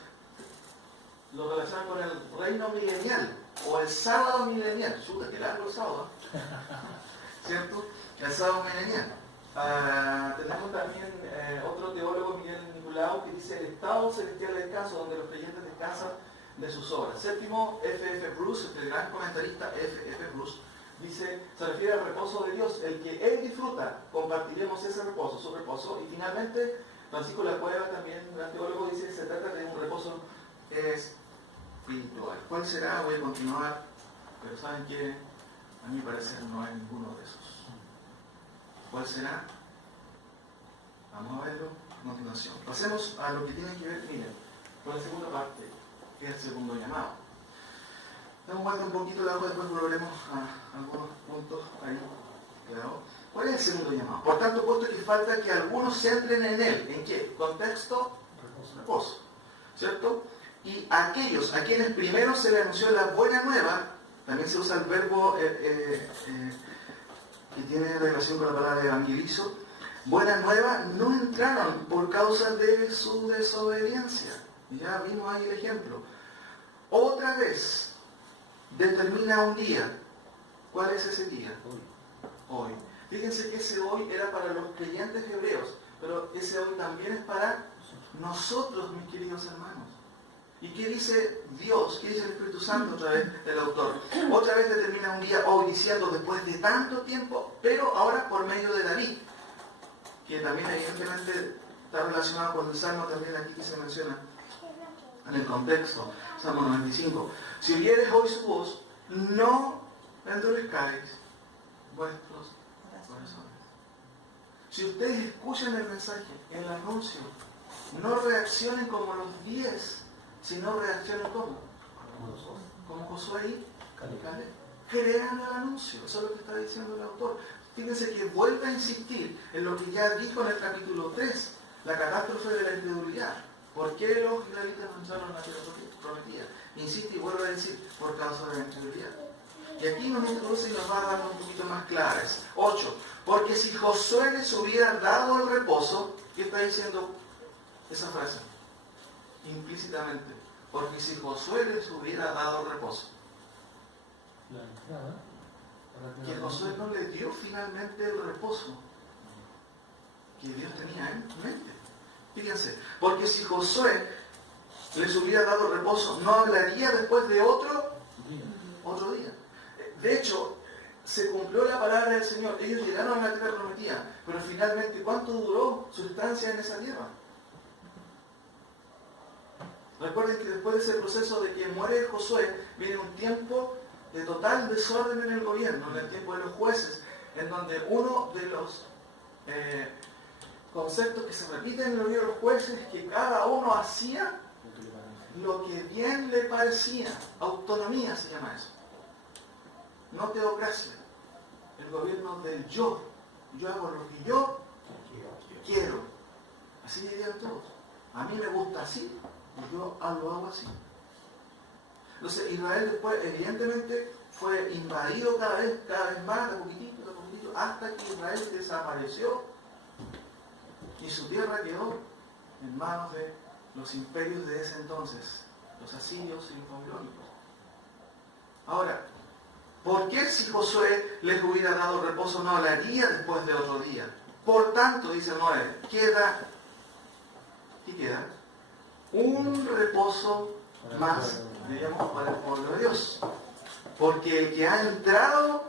lo relacionan con el reino milenial o el sábado milenial. Chuta, que largo el sábado, ¿cierto? El sábado milenial. Tenemos también otro teólogo, Miguel Nicolau, que dice el estado celestial del descanso, donde los creyentes descansan de sus obras. Séptimo, F.F. Bruce, el gran comentarista F.F. Bruce, dice, se refiere al reposo de Dios, el que Él disfruta, compartiremos ese reposo, su reposo. Y finalmente, Francisco La Cueva, también un gran teólogo, dice, se trata de un reposo espiritual. ¿Cuál será? Voy a continuar, pero saben que a mi parecer no hay ninguno de esos. ¿Cuál será? Vamos a verlo a continuación. Pasemos a lo que tiene que ver, miren, con la segunda parte, que es el segundo llamado. Damos vuelta un poquito la hoja, después volveremos a algunos puntos ahí. Claro. ¿Cuál es el segundo llamado? Por tanto, puesto que falta que algunos se entren en él. ¿En qué? Contexto, reposo. ¿Cierto? Y aquellos a quienes primero se le anunció la buena nueva, también se usa el verbo que tiene relación con la palabra evangelizo, buena nueva, no entraron por causa de su desobediencia. Ya vimos ahí el ejemplo. Otra vez, determina un día. ¿Cuál es ese día? Hoy. Fíjense que ese hoy era para los creyentes hebreos, pero ese hoy también es para nosotros, mis queridos hermanos. ¿Y qué dice Dios? ¿Qué dice el Espíritu Santo a través del autor? Otra vez determina un día hoy diciendo después de tanto tiempo, pero ahora por medio de David, que también evidentemente está relacionado con el Salmo también aquí que se menciona en el contexto, Salmo 95. Si oyeres hoy su voz, no endurezcáis vuestros corazones. Si ustedes escuchan el mensaje, el anuncio, no reaccionen como los 10, sino reaccionen como Josué y Caleb. Crean el anuncio, eso es lo que está diciendo el autor. Fíjense que vuelve a insistir en lo que ya dijo en el capítulo 3, la catástrofe de la incredulidad. ¿Por qué los israelitas no entraron a la tierra prometida? Insiste y vuelve a decir, por causa de la incredulidad. Y aquí nos introduce y nos va a dar un poquito más claras. 8. Porque si Josué les hubiera dado el reposo, ¿qué está diciendo esa frase? Implícitamente. Porque si Josué les hubiera dado el reposo. La entrada. Que Josué no le dio finalmente el reposo que Dios tenía en mente. Fíjense, porque si Josué les hubiera dado reposo, no hablaría después de otro día. De hecho, se cumplió la palabra del Señor. Ellos llegaron a la tierra prometida, pero finalmente, ¿cuánto duró su estancia en esa tierra? Recuerden que después de ese proceso de que muere Josué, viene un tiempo de total desorden en el gobierno, en el tiempo de los jueces, en donde uno de los conceptos que se repiten en el libro de los jueces es que cada uno hacía lo que bien le parecía. Autonomía se llama eso. No teocracia. El gobierno del yo. Yo hago lo que yo quiero. Así dirían todos. A mí me gusta así y yo lo hago así. Entonces Israel después evidentemente fue invadido cada vez más, de poquitito, hasta que Israel desapareció y su tierra quedó en manos de los imperios de ese entonces, los asirios y los babilónicos. Ahora, ¿por qué si Josué les hubiera dado reposo no hablaría después de otro día? Por tanto, dice Noé, queda un reposo más, digamos, para el pueblo de Dios. Porque el que ha entrado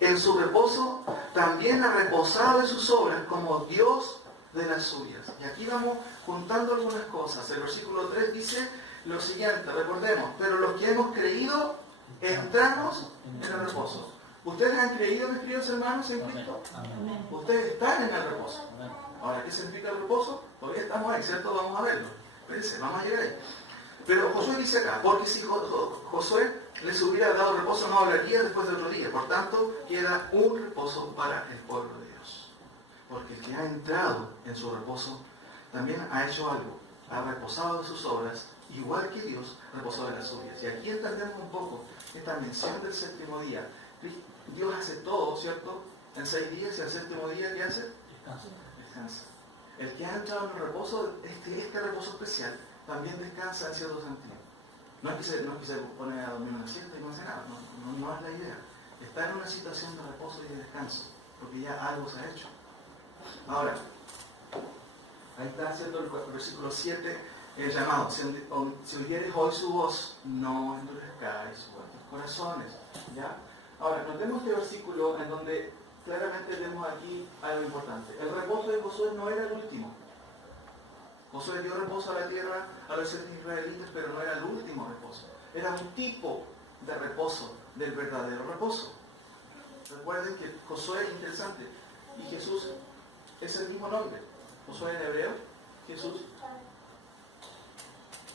en su reposo también ha reposado en sus obras como Dios de las suyas. Y aquí vamos juntando algunas cosas. El versículo 3 dice lo siguiente, recordemos, pero los que hemos creído, entramos en el reposo. ¿Ustedes han creído, mis queridos hermanos, en Cristo? Amén. Ustedes están en el reposo. Amén. Ahora, ¿qué significa el reposo? Todavía estamos ahí, ¿cierto? Vamos a verlo. Espérense, vamos a llegar ahí. Pero Josué dice acá, porque si Josué les hubiera dado reposo, no hablaría después de otro día. Por tanto, queda un reposo para el pueblo de Dios. Porque el que ha entrado en su reposo también ha hecho algo. Ha reposado de sus obras, igual que Dios reposó de las suyas. Y aquí entendemos un poco esta mención del séptimo día. Dios hace todo, ¿cierto? En 6 días, y al séptimo día, ¿qué hace? Descanso. Descansa. El que ha entrado en el reposo, este reposo especial, también descansa en cierto sentido. No es que se pone a dormir una siesta y no hace nada, no es la idea. Está en una situación de reposo y de descanso, porque ya algo se ha hecho. Ahora, ahí está haciendo el versículo 7, el llamado. Si oyeres hoy su voz, no endurezcáis vuestros corazones. ¿Ya? Ahora, notemos este versículo en donde claramente vemos aquí algo importante. El reposo de Josué no era el último. Josué dio reposo a la tierra a los israelitas, pero no era el último reposo. Era un tipo de reposo, del verdadero reposo. Recuerden que Josué es interesante y Jesús es el mismo nombre. Josué en hebreo, Jesús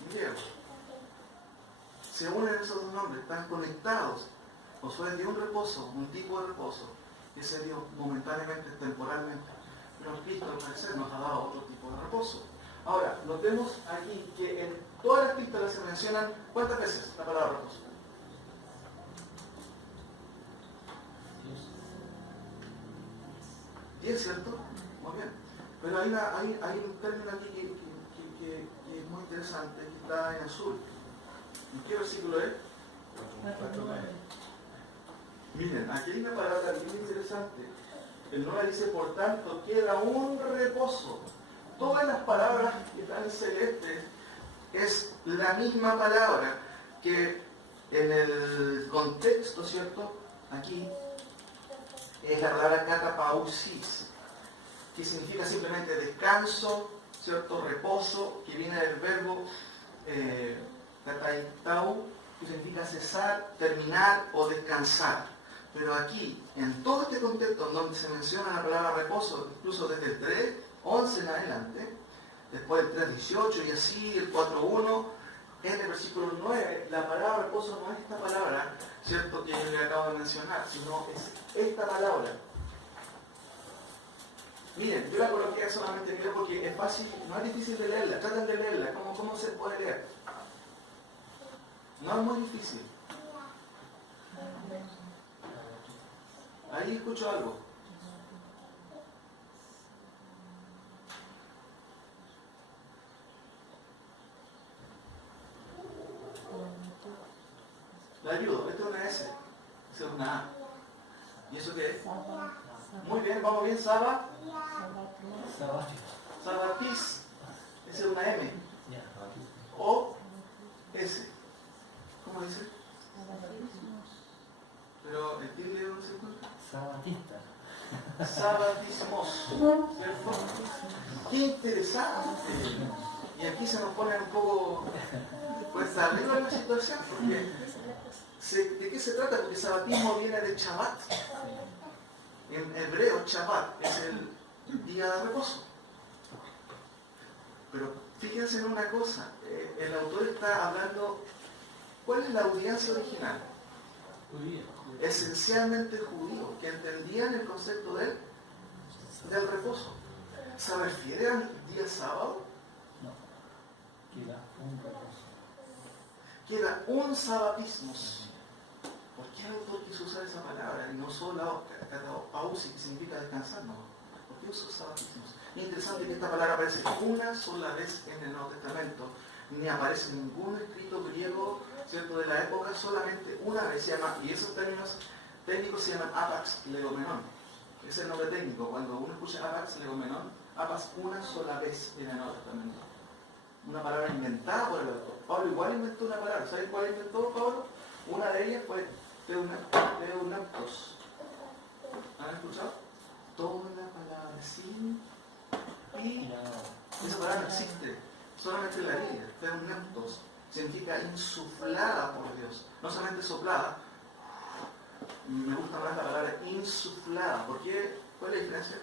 en griego. Se unen esos dos nombres, están conectados. Josué dio un reposo, un tipo de reposo, que se dio momentáneamente, temporalmente. Pero Cristo al parecer nos ha dado otro tipo de reposo. Ahora, notemos aquí que en todas las epístolas se mencionan, ¿cuántas veces la palabra reposo? 10, ¿cierto? Muy bien. Pero hay un término aquí que es muy interesante, que está en azul. ¿En qué versículo es? 4:9. Miren, aquí hay una palabra muy interesante. El 9 dice, por tanto, queda un reposo. Todas las palabras que están en celeste es la misma palabra que en el contexto, ¿cierto? Aquí es la palabra katapausis, que significa simplemente descanso, ¿cierto? Reposo, que viene del verbo kataitau, que significa cesar, terminar o descansar. Pero aquí, en todo este contexto en donde se menciona la palabra reposo, incluso desde el 3:11 en adelante, después del 3:18 y así, el 4:1, en el versículo 9, la palabra reposo no es esta palabra, ¿cierto?, que yo le acabo de mencionar, sino es esta palabra. Miren, yo la coloqué solamente en inglés porque es fácil, no es difícil de leerla, traten de leerla, ¿cómo se puede leer? No es muy difícil. Ahí escucho algo. La ayudo, esta es una S, esta es una A. ¿Y eso qué es? Muy bien, vamos bien, Saba. Sabatis, esa es una M. O S. ¿Cómo dice? Pero el tilde no se encuentra. Sabatista. Sabatismos, ¿cierto? Qué interesante. Y aquí se nos pone un poco pues arriba de la situación, porque ¿de qué se trata? Porque el sabatismo viene de Shabbat. En hebreo, Shabbat es el día de reposo. Pero fíjense en una cosa, el autor está hablando, ¿cuál es la audiencia original? Judía. Esencialmente judíos, que entendían el concepto del reposo. ¿Se refiere al día sábado? No, queda un reposo. Queda un sabatismo. ¿Por qué el autor quiso usar esa palabra? Y no solo pausa, que significa descansar, no. ¿Por qué usó sabatismos? Es interesante que esta palabra aparece una sola vez en el Nuevo Testamento. Ni aparece ningún escrito griego, ¿cierto?, de la época, solamente una vez se llama, y esos términos técnicos se llaman apax legomenon. Ese es el nombre técnico. Cuando uno escucha apax legomenon, apax una sola vez en el Nuevo Testamento. Una palabra inventada por el autor. Pablo igual inventó una palabra. ¿Saben cuál inventó Pablo? Una de ellas fue teunaptos. ¿Han escuchado? toda la palabra sin y Ya, esa palabra no existe, solamente en la Biblia. Fermentos significa insuflada por Dios, no solamente soplada. Me gusta más la palabra insuflada. ¿Por qué? ¿Cuál es la diferencia?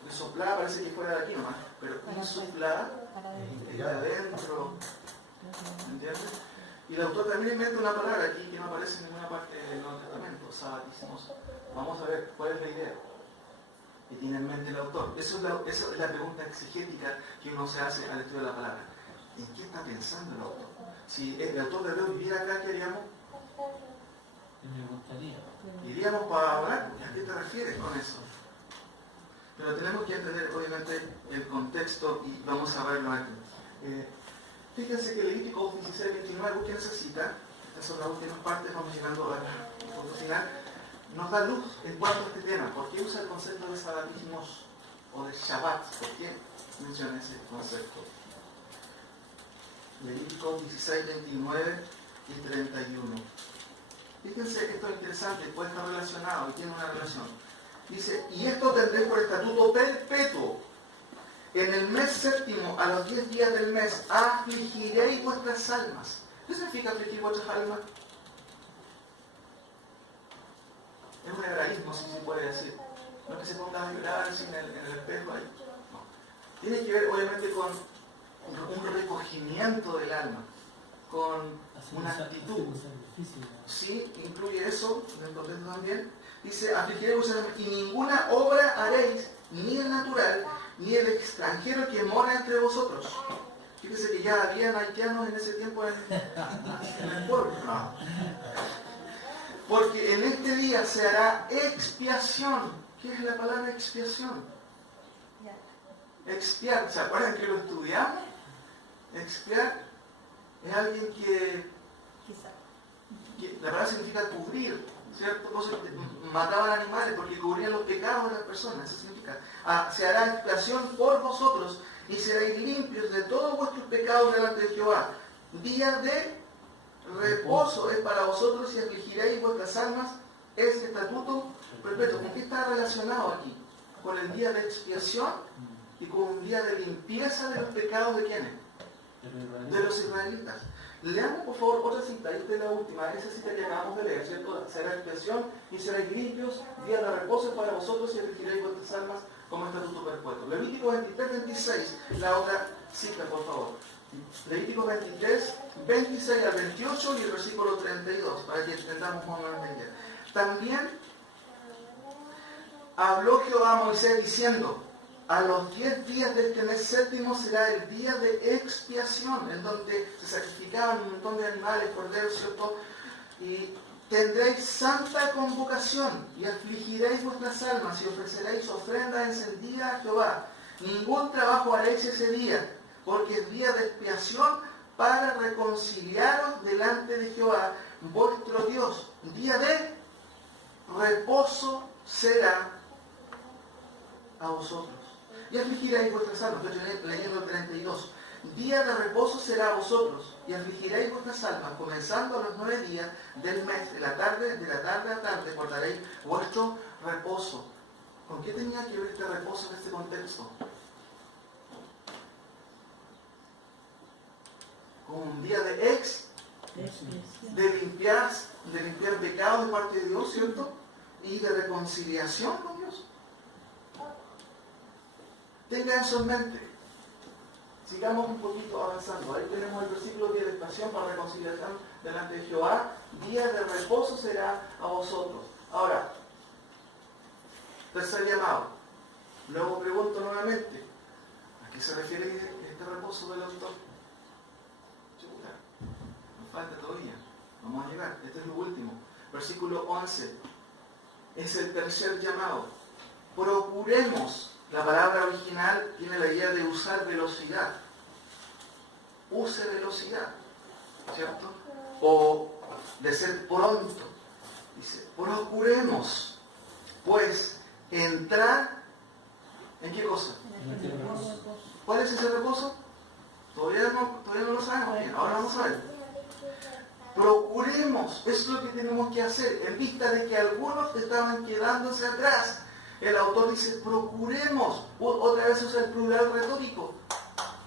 Porque soplada parece que fuera de aquí nomás, pero insuflada es de adentro. ¿Entiendes? Y el autor también inventa una palabra aquí que no aparece en ninguna parte del Nuevo Testamento, sabatísimos. Vamos a ver cuál es la idea que tiene en mente el autor. Eso es la pregunta exegética que uno se hace al estudio de la palabra. ¿En qué está pensando el autor? Si el autor de Dios viviera acá, ¿qué haríamos? me gustaría. Iríamos para hablar. ¿A qué te refieres con eso? Pero tenemos que entender, obviamente, el contexto y vamos a verlo aquí. Fíjense que Levítico 16:29, busquen esa cita. Estas son las últimas partes, vamos llegando al punto final. Nos da luz en cuanto a este tema. ¿Por qué usa el concepto de sabatismos o de Shabbat? ¿Por qué menciona ese concepto? Levítico 16:29 y 31. Fíjense que esto es interesante, puede estar relacionado y tiene una relación. Dice, y esto tendréis por estatuto perpetuo. En el mes séptimo, a los 10 días del mes, afligiréis vuestras almas. ¿Qué significa afligir vuestras almas? Es un hebraísmo, si se puede decir. No es que se ponga a vibrar así en el espejo ahí. No. Tiene que ver, obviamente, con un recogimiento del alma, con una actitud. Sí, incluye eso, en el contexto también. Dice, afligiréis vuestras almas, y ninguna obra haréis, ni el natural, ni el extranjero que mora entre vosotros. Fíjese que ya habían haitianos en ese tiempo en el pueblo. No. Porque en este día se hará expiación. ¿Qué es la palabra expiación? Expiar. ¿Se acuerdan que lo estudiamos? Expiar es alguien que la palabra significa cubrir, ¿cierto? Cosas que mataban animales porque cubrían los pecados de las personas. Eso significa. Se hará expiación por vosotros y seréis limpios de todos vuestros pecados delante de Jehová. Día de reposo es para vosotros y afligiréis vuestras almas. Es estatuto perpetuo. ¿Con qué está relacionado aquí? Con el día de expiación y con un día de limpieza de los pecados de ¿quiénes? De los israelitas. Leamos por favor otra cita, esta es la última, esa cita que acabamos de leer, ¿cierto? Será expiación y seréis limpios, día de reposo es para vosotros y afligiréis vuestras almas como estatuto perpetuo. Levítico 23:26, la otra cita, por favor. Levítico 23:26 al 28 y el versículo 32, para que entendamos más o menos la idea. También habló Jehová a Moisés diciendo, a los 10 días de este mes séptimo será el día de expiación, en donde se sacrificaban un montón de animales, corderos, ¿cierto? Y tendréis santa convocación y afligiréis vuestras almas y ofreceréis ofrenda encendida a Jehová. Ningún trabajo haréis ese día, porque es día de expiación para reconciliaros delante de Jehová, vuestro Dios. Día de reposo será a vosotros. Y afligiréis vuestras almas. Estoy leyendo el 32. Día de reposo será a vosotros, y afligiréis vuestras almas, comenzando a los 9 días del mes, de la tarde a tarde, guardaréis vuestro reposo. ¿Con qué tenía que ver este reposo en este contexto? Con un día de limpiar pecados de parte de Dios, ¿cierto? Y de reconciliación con Dios. Tenga eso en mente. Sigamos un poquito avanzando. Ahí tenemos el versículo de expiación para reconciliación delante de Jehová. Día de reposo será a vosotros. Ahora, tercer llamado. Luego pregunto nuevamente, ¿a qué se refiere este reposo del autor? Chuta, nos falta todavía. Vamos a llegar. Este es lo último. Versículo 11. Es el tercer llamado. Procuremos. La palabra original tiene la idea de usar velocidad. Use velocidad, ¿cierto? O de ser pronto. Dice, procuremos, pues, entrar ¿en qué cosa? ¿Cuál es ese reposo? Todavía no lo sabemos bien. Ahora vamos a ver. Procuremos, eso es lo que tenemos que hacer, en vista de que algunos estaban quedándose atrás. El autor dice, procuremos. Otra vez usa el plural retórico.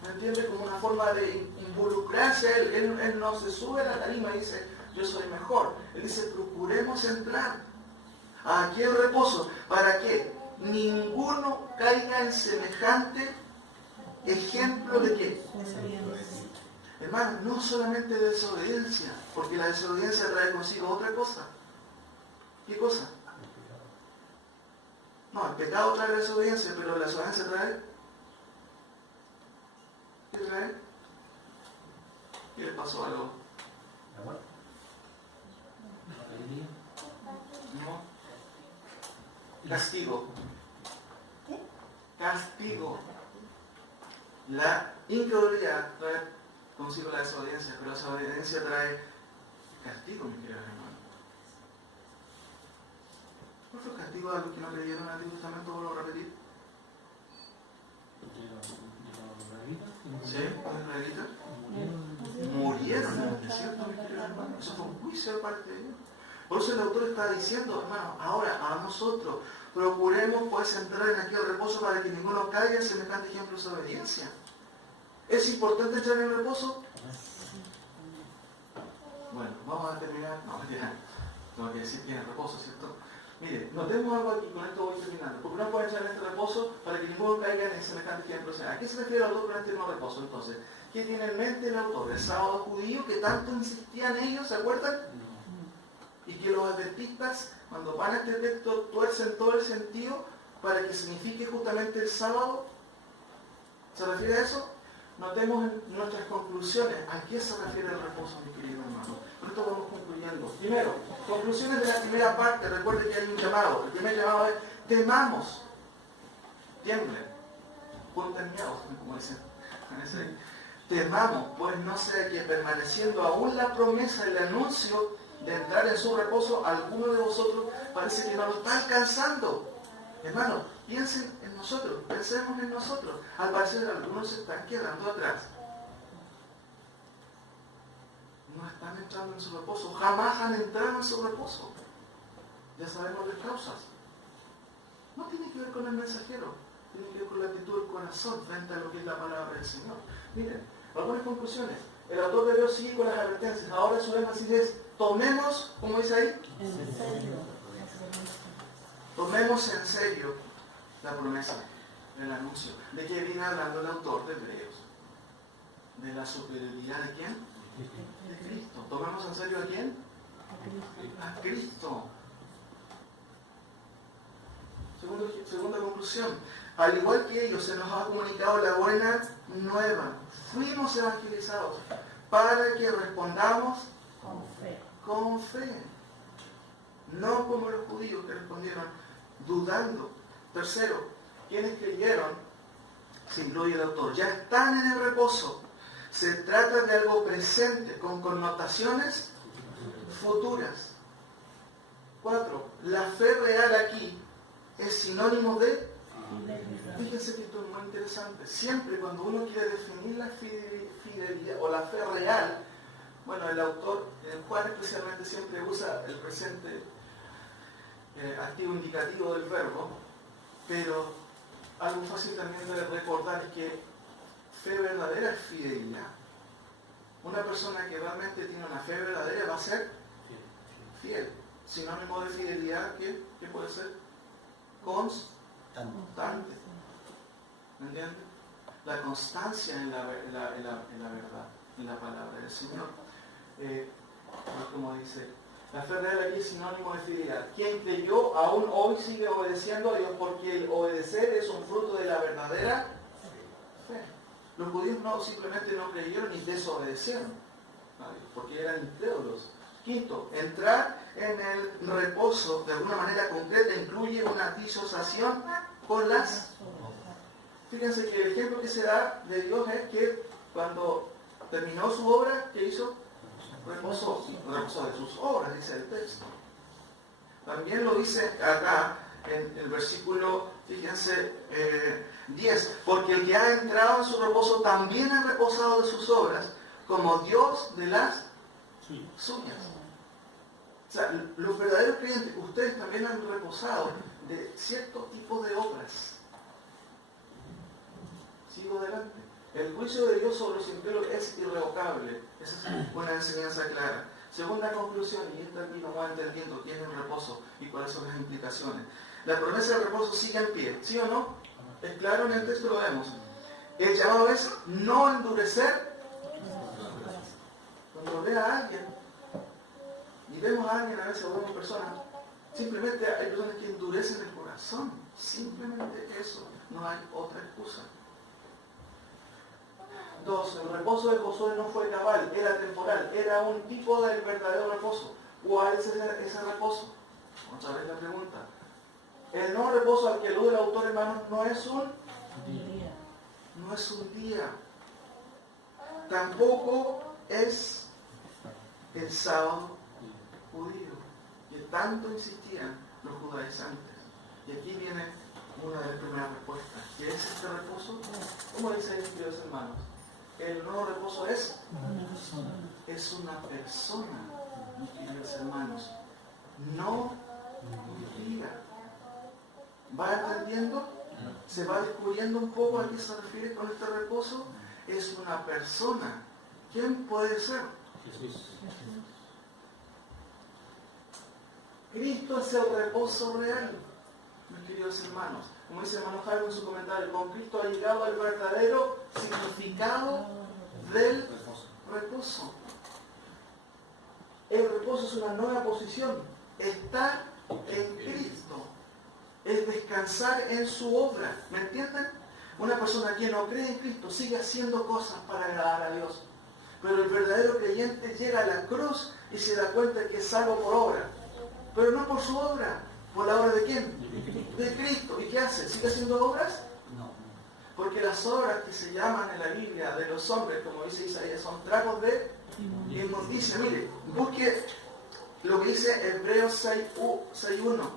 ¿Me entiende? Como una forma de involucrarse a él. Él no se sube a la tarima y dice, yo soy mejor. Él dice, procuremos entrar a aquel reposo. ¿Para qué? Ninguno caiga en semejante ejemplo de qué. Hermano, no solamente de desobediencia, porque la desobediencia trae consigo otra cosa. ¿Qué cosa? No, el pecado trae desobediencia, pero la desobediencia trae... ¿Qué trae? ¿Qué le pasó a algo? No. Castigo. Castigo. La incredulidad trae consigo la desobediencia, pero la desobediencia trae castigo, mis queridos hermanos. ¿Cuál fue el castigo de los que no creyeron en el Antiguo Testamento? ¿Vuelvo a repetir? ¿Sí? ¿Los israelitas? Murieron en el desierto, mis queridos hermanos. Eso fue un juicio de parte de Dios. Por eso el autor está diciendo, hermano, ahora a nosotros procuremos pues entrar en aquel reposo para que ninguno caiga en semejante ejemplo de obediencia. ¿Es importante entrar en el reposo? Bueno, vamos a terminar. No, ya, tengo que decir que en el reposo, ¿cierto? Mire, notemos algo aquí, con esto voy terminando. Porque no puede entrar en este reposo para que ninguno caiga en semejante ejemplo. O sea, ¿a qué se refiere el autor con este no reposo? Entonces, ¿qué tiene en mente el autor? El sábado judío que tanto insistían ellos, ¿se acuerdan? Y que los adventistas, cuando van a este texto, tuercen todo el sentido para que signifique justamente el sábado. ¿Se refiere a eso? Notemos en nuestras conclusiones a qué se refiere el reposo, mi querido hermano. Por esto vamos concluyendo. Primero, conclusiones de la primera parte. Recuerden que hay un llamado. El primer llamado es: temamos, tiemblen, ponten miedo, como dicen. Temamos, pues no sea que permaneciendo aún la promesa, el anuncio de entrar en su reposo, alguno de vosotros parece que no lo está alcanzando. Hermano, piensen en nosotros, pensemos en nosotros. Al parecer algunos se están quedando atrás. No están entrando en su reposo, jamás han entrado en su reposo. Ya sabemos las causas. No tiene que ver con el mensajero, tiene que ver con la actitud del corazón frente a lo que es la palabra del Señor. Miren, algunas conclusiones. El autor de Hebreos sigue con las advertencias. Ahora su énfasis es: tomemos, ¿cómo dice ahí? En serio. Tomemos en serio la promesa, el anuncio. ¿De qué viene hablando el autor de Hebreos? ¿De la superioridad de quién? De Cristo. ¿Tomemos en serio a quién? A Cristo. Segunda conclusión. Al igual que ellos, se nos ha comunicado la buena nueva. Fuimos evangelizados para que respondamos Con fe. con fe. No como los judíos que respondieron dudando. Tercero, quienes creyeron, se incluye el autor, ya están en el reposo. Se trata de algo presente, con connotaciones futuras. 4. La fe real aquí es sinónimo de... Fíjense que esto es muy interesante. Siempre cuando uno quiere definir la fidelidad o la fe real, bueno, el autor, Juan especialmente, siempre usa el presente activo indicativo del verbo, pero algo fácil también de recordar es que fe verdadera es fidelidad. Una persona que realmente tiene una fe verdadera va a ser fiel. Sinónimo de fidelidad, ¿qué puede ser? Constante. ¿Me entiendes? La constancia en la verdad, en la palabra del Señor. Como dice, la fe real aquí es sinónimo de fidelidad. Quien creyó aún hoy sigue obedeciendo a Dios, porque el obedecer es un fruto de la verdadera fe. Los judíos no simplemente no creyeron y desobedecieron, porque eran incrédulos. Quinto, entrar en el reposo de alguna manera concreta incluye una disociación con las... Fíjense que el ejemplo que se da de Dios es que cuando terminó su obra, ¿qué hizo? Reposó de sus obras, dice el texto. También lo dice acá en el versículo, fíjense, 10, porque el que ha entrado en su reposo también ha reposado de sus obras, como Dios de las suyas. O sea, los verdaderos creyentes, ustedes también han reposado de cierto tipo de obras. Sigo adelante. El juicio de Dios sobre los impíos es irrevocable. Esa es una enseñanza clara. Segunda conclusión, y esta aquí lo vamos entendiendo, tiene un reposo y cuáles son las implicaciones. La promesa de reposo sigue en pie, ¿sí o no? Es claro, en el texto lo vemos. El llamado es no endurecer. Cuando ve a alguien, y vemos a alguien a veces, o vemos personas, simplemente hay personas que endurecen el corazón. Simplemente eso, no hay otra excusa. 2. El reposo de Josué no fue cabal, era temporal, era un tipo del verdadero reposo. ¿Cuál es ese reposo? Otra vez la pregunta. El nuevo reposo al que alude el autor, hermanos, no es un día. Tampoco es el sábado judío, que tanto insistían los judaizantes. Y aquí viene una de las primeras respuestas. ¿Qué es este reposo? ¿Cómo dice ahí, queridos hermanos? El nuevo reposo es una persona, mis queridos hermanos, no un día. ¿Va entendiendo? ¿Se va descubriendo un poco a qué se refiere con este reposo? Es una persona. ¿Quién puede ser? Jesús. Cristo es el reposo real, mis queridos hermanos. Como dice el hermano Jairo en su comentario, con Cristo ha llegado el verdadero significado del reposo. El reposo es una nueva posición. Estar en Cristo es descansar en su obra. ¿Me entienden? Una persona que no cree en Cristo sigue haciendo cosas para agradar a Dios. Pero el verdadero creyente llega a la cruz y se da cuenta que es salvo por obra. Pero no por su obra. ¿Por la obra de quién? De Cristo. ¿Y qué hace? ¿Sigue haciendo obras? No. Porque las obras que se llaman en la Biblia de los hombres, como dice Isaías, son tragos de inmundicia. Mire, busque lo que dice Hebreos 6.1.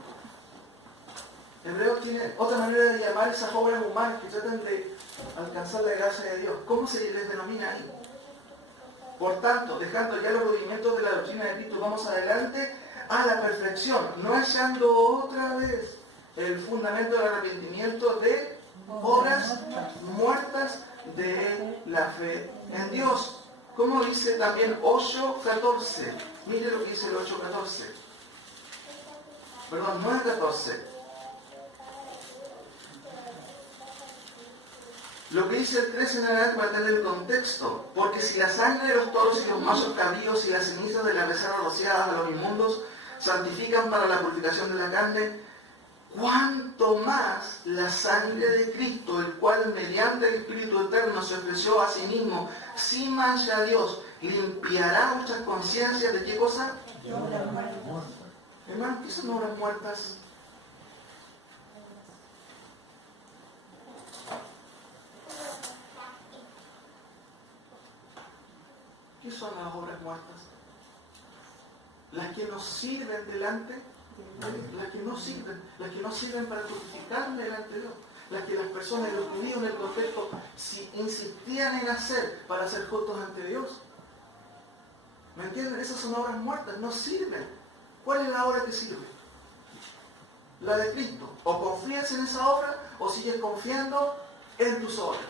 Hebreos tiene otra manera de llamar esas obras humanas que tratan de alcanzar la gracia de Dios. ¿Cómo se les denomina ahí? Por tanto, dejando ya los rudimientos de la doctrina de Cristo, vamos adelante a la perfección, no echando otra vez el fundamento del arrepentimiento de obras muertas de la fe en Dios. Como dice también 8.14. Mire lo que dice el 8.14. Perdón, 9.14. Lo que dice el 13 en adelante va a tener el contexto. Porque si la sangre de los toros y los machos cabríos y las cenizas de la becerra rociadas a los inmundos santifican para la purificación de la carne, cuanto más la sangre de Cristo, el cual mediante el Espíritu Eterno se ofreció a sí mismo, sin mancha a Dios, limpiará vuestras conciencias de qué cosa? Hermano, ¿qué son obras muertas? ¿Qué son las obras muertas? Las que nos sirven delante, las que no sirven para justificarme delante de Dios, las que las personas, los judíos en el contexto, insistían en hacer para ser justos ante Dios. ¿Me entienden? Esas son obras muertas, no sirven. ¿Cuál es la obra que sirve? La de Cristo. O confías en esa obra o sigues confiando en tus obras.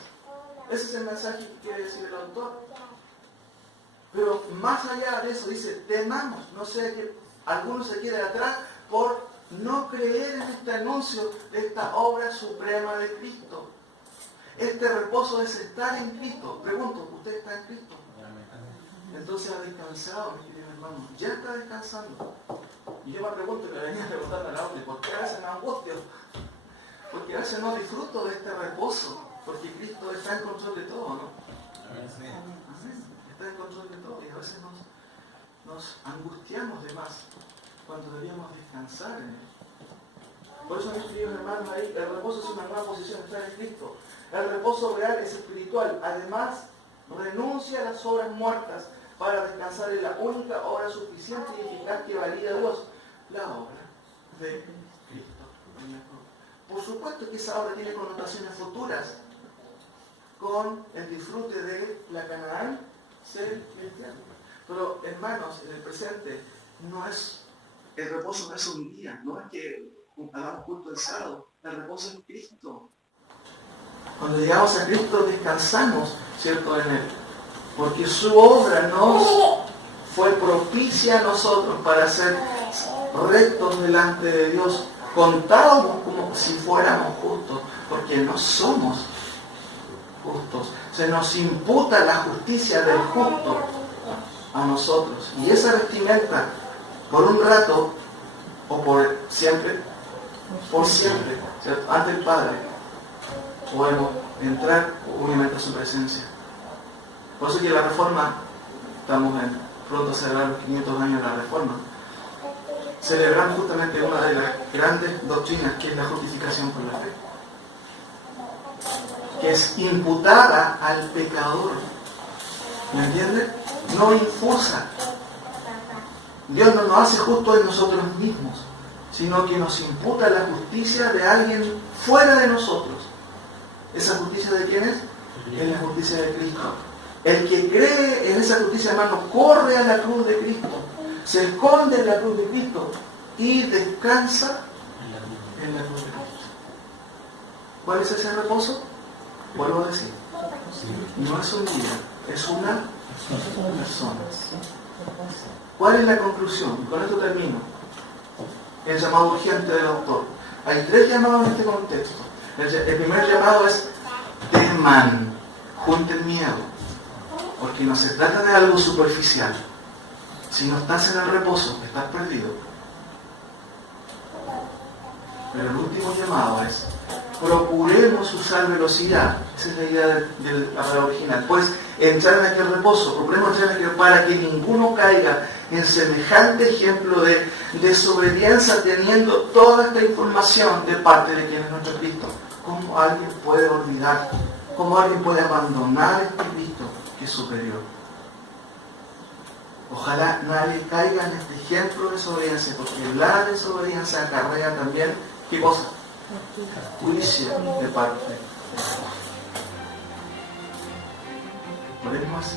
Ese es el mensaje que quiere decir el autor. Pero más allá de eso dice, temamos, no sea que alguno se quede atrás por no creer en este anuncio de esta obra suprema de Cristo. Este reposo es estar en Cristo. Pregunto, ¿usted está en Cristo? Entonces ha descansado, mis queridos hermanos. Ya está descansando. Y yo me pregunto, y me venía a preguntarme a la otra, ¿por qué a veces me angustio? Porque a veces no disfruto de este reposo, porque Cristo está en control de todo, ¿no? Está en control de todo y a veces nos angustiamos de más cuando deberíamos descansar en Él. Por eso, mis queridos hermanos, ahí el reposo es una nueva posición, estar en Cristo. El reposo real es espiritual. Además, renuncia a las obras muertas para descansar en la única obra suficiente y eficaz que valida a Dios, la obra de Cristo. Por supuesto que esa obra tiene connotaciones futuras con el disfrute de la Canaán celestial. Pero hermanos, en el presente el reposo no es un día, no es que hagamos culto el sábado. El reposo en Cristo. Cuando llegamos a Cristo descansamos, ¿cierto?, en Él. Porque su obra nos fue propicia a nosotros para ser rectos delante de Dios. Contábamos como si fuéramos justos, porque no somos justos. Se nos imputa la justicia del justo a nosotros. Y esa vestimenta, por un rato, o por siempre, ¿cierto?, ante el Padre, podemos entrar obviamente a su presencia. Por eso que la Reforma, estamos pronto a celebrar los 500 años de la Reforma, celebramos justamente una de las grandes doctrinas, que es la justificación por la fe, que es imputada al pecador. ¿Me entiendes? No infusa. Dios no nos hace justos en nosotros mismos, sino que nos imputa la justicia de alguien fuera de nosotros. ¿Esa justicia de quién es? Es la justicia de Cristo. El que cree en esa justicia, hermano, corre a la cruz de Cristo, se esconde en la cruz de Cristo y descansa en la cruz de Cristo. ¿Cuál es ese reposo? Vuelvo a decir, no es un día, es una persona. ¿Cuál es la conclusión? Y con esto termino. El llamado urgente del autor. Hay 3 llamados en este contexto. El primer llamado es: teman, junten miedo, porque no se trata de algo superficial. Si no estás en el reposo, estás perdido. Pero el último llamado es: procuremos usar velocidad. Esa es la idea de la palabra original. Pues entrar en aquel reposo, procuremos entrar en aquel, para que ninguno caiga en semejante ejemplo de desobediencia, teniendo toda esta información de parte de quien es nuestro Cristo. ¿Cómo alguien puede olvidar? ¿Cómo alguien puede abandonar este Cristo que es superior? Ojalá nadie caiga en este ejemplo de desobediencia, porque la desobediencia acarrea también, ¿qué cosa? Juicio de parte. Oremos así.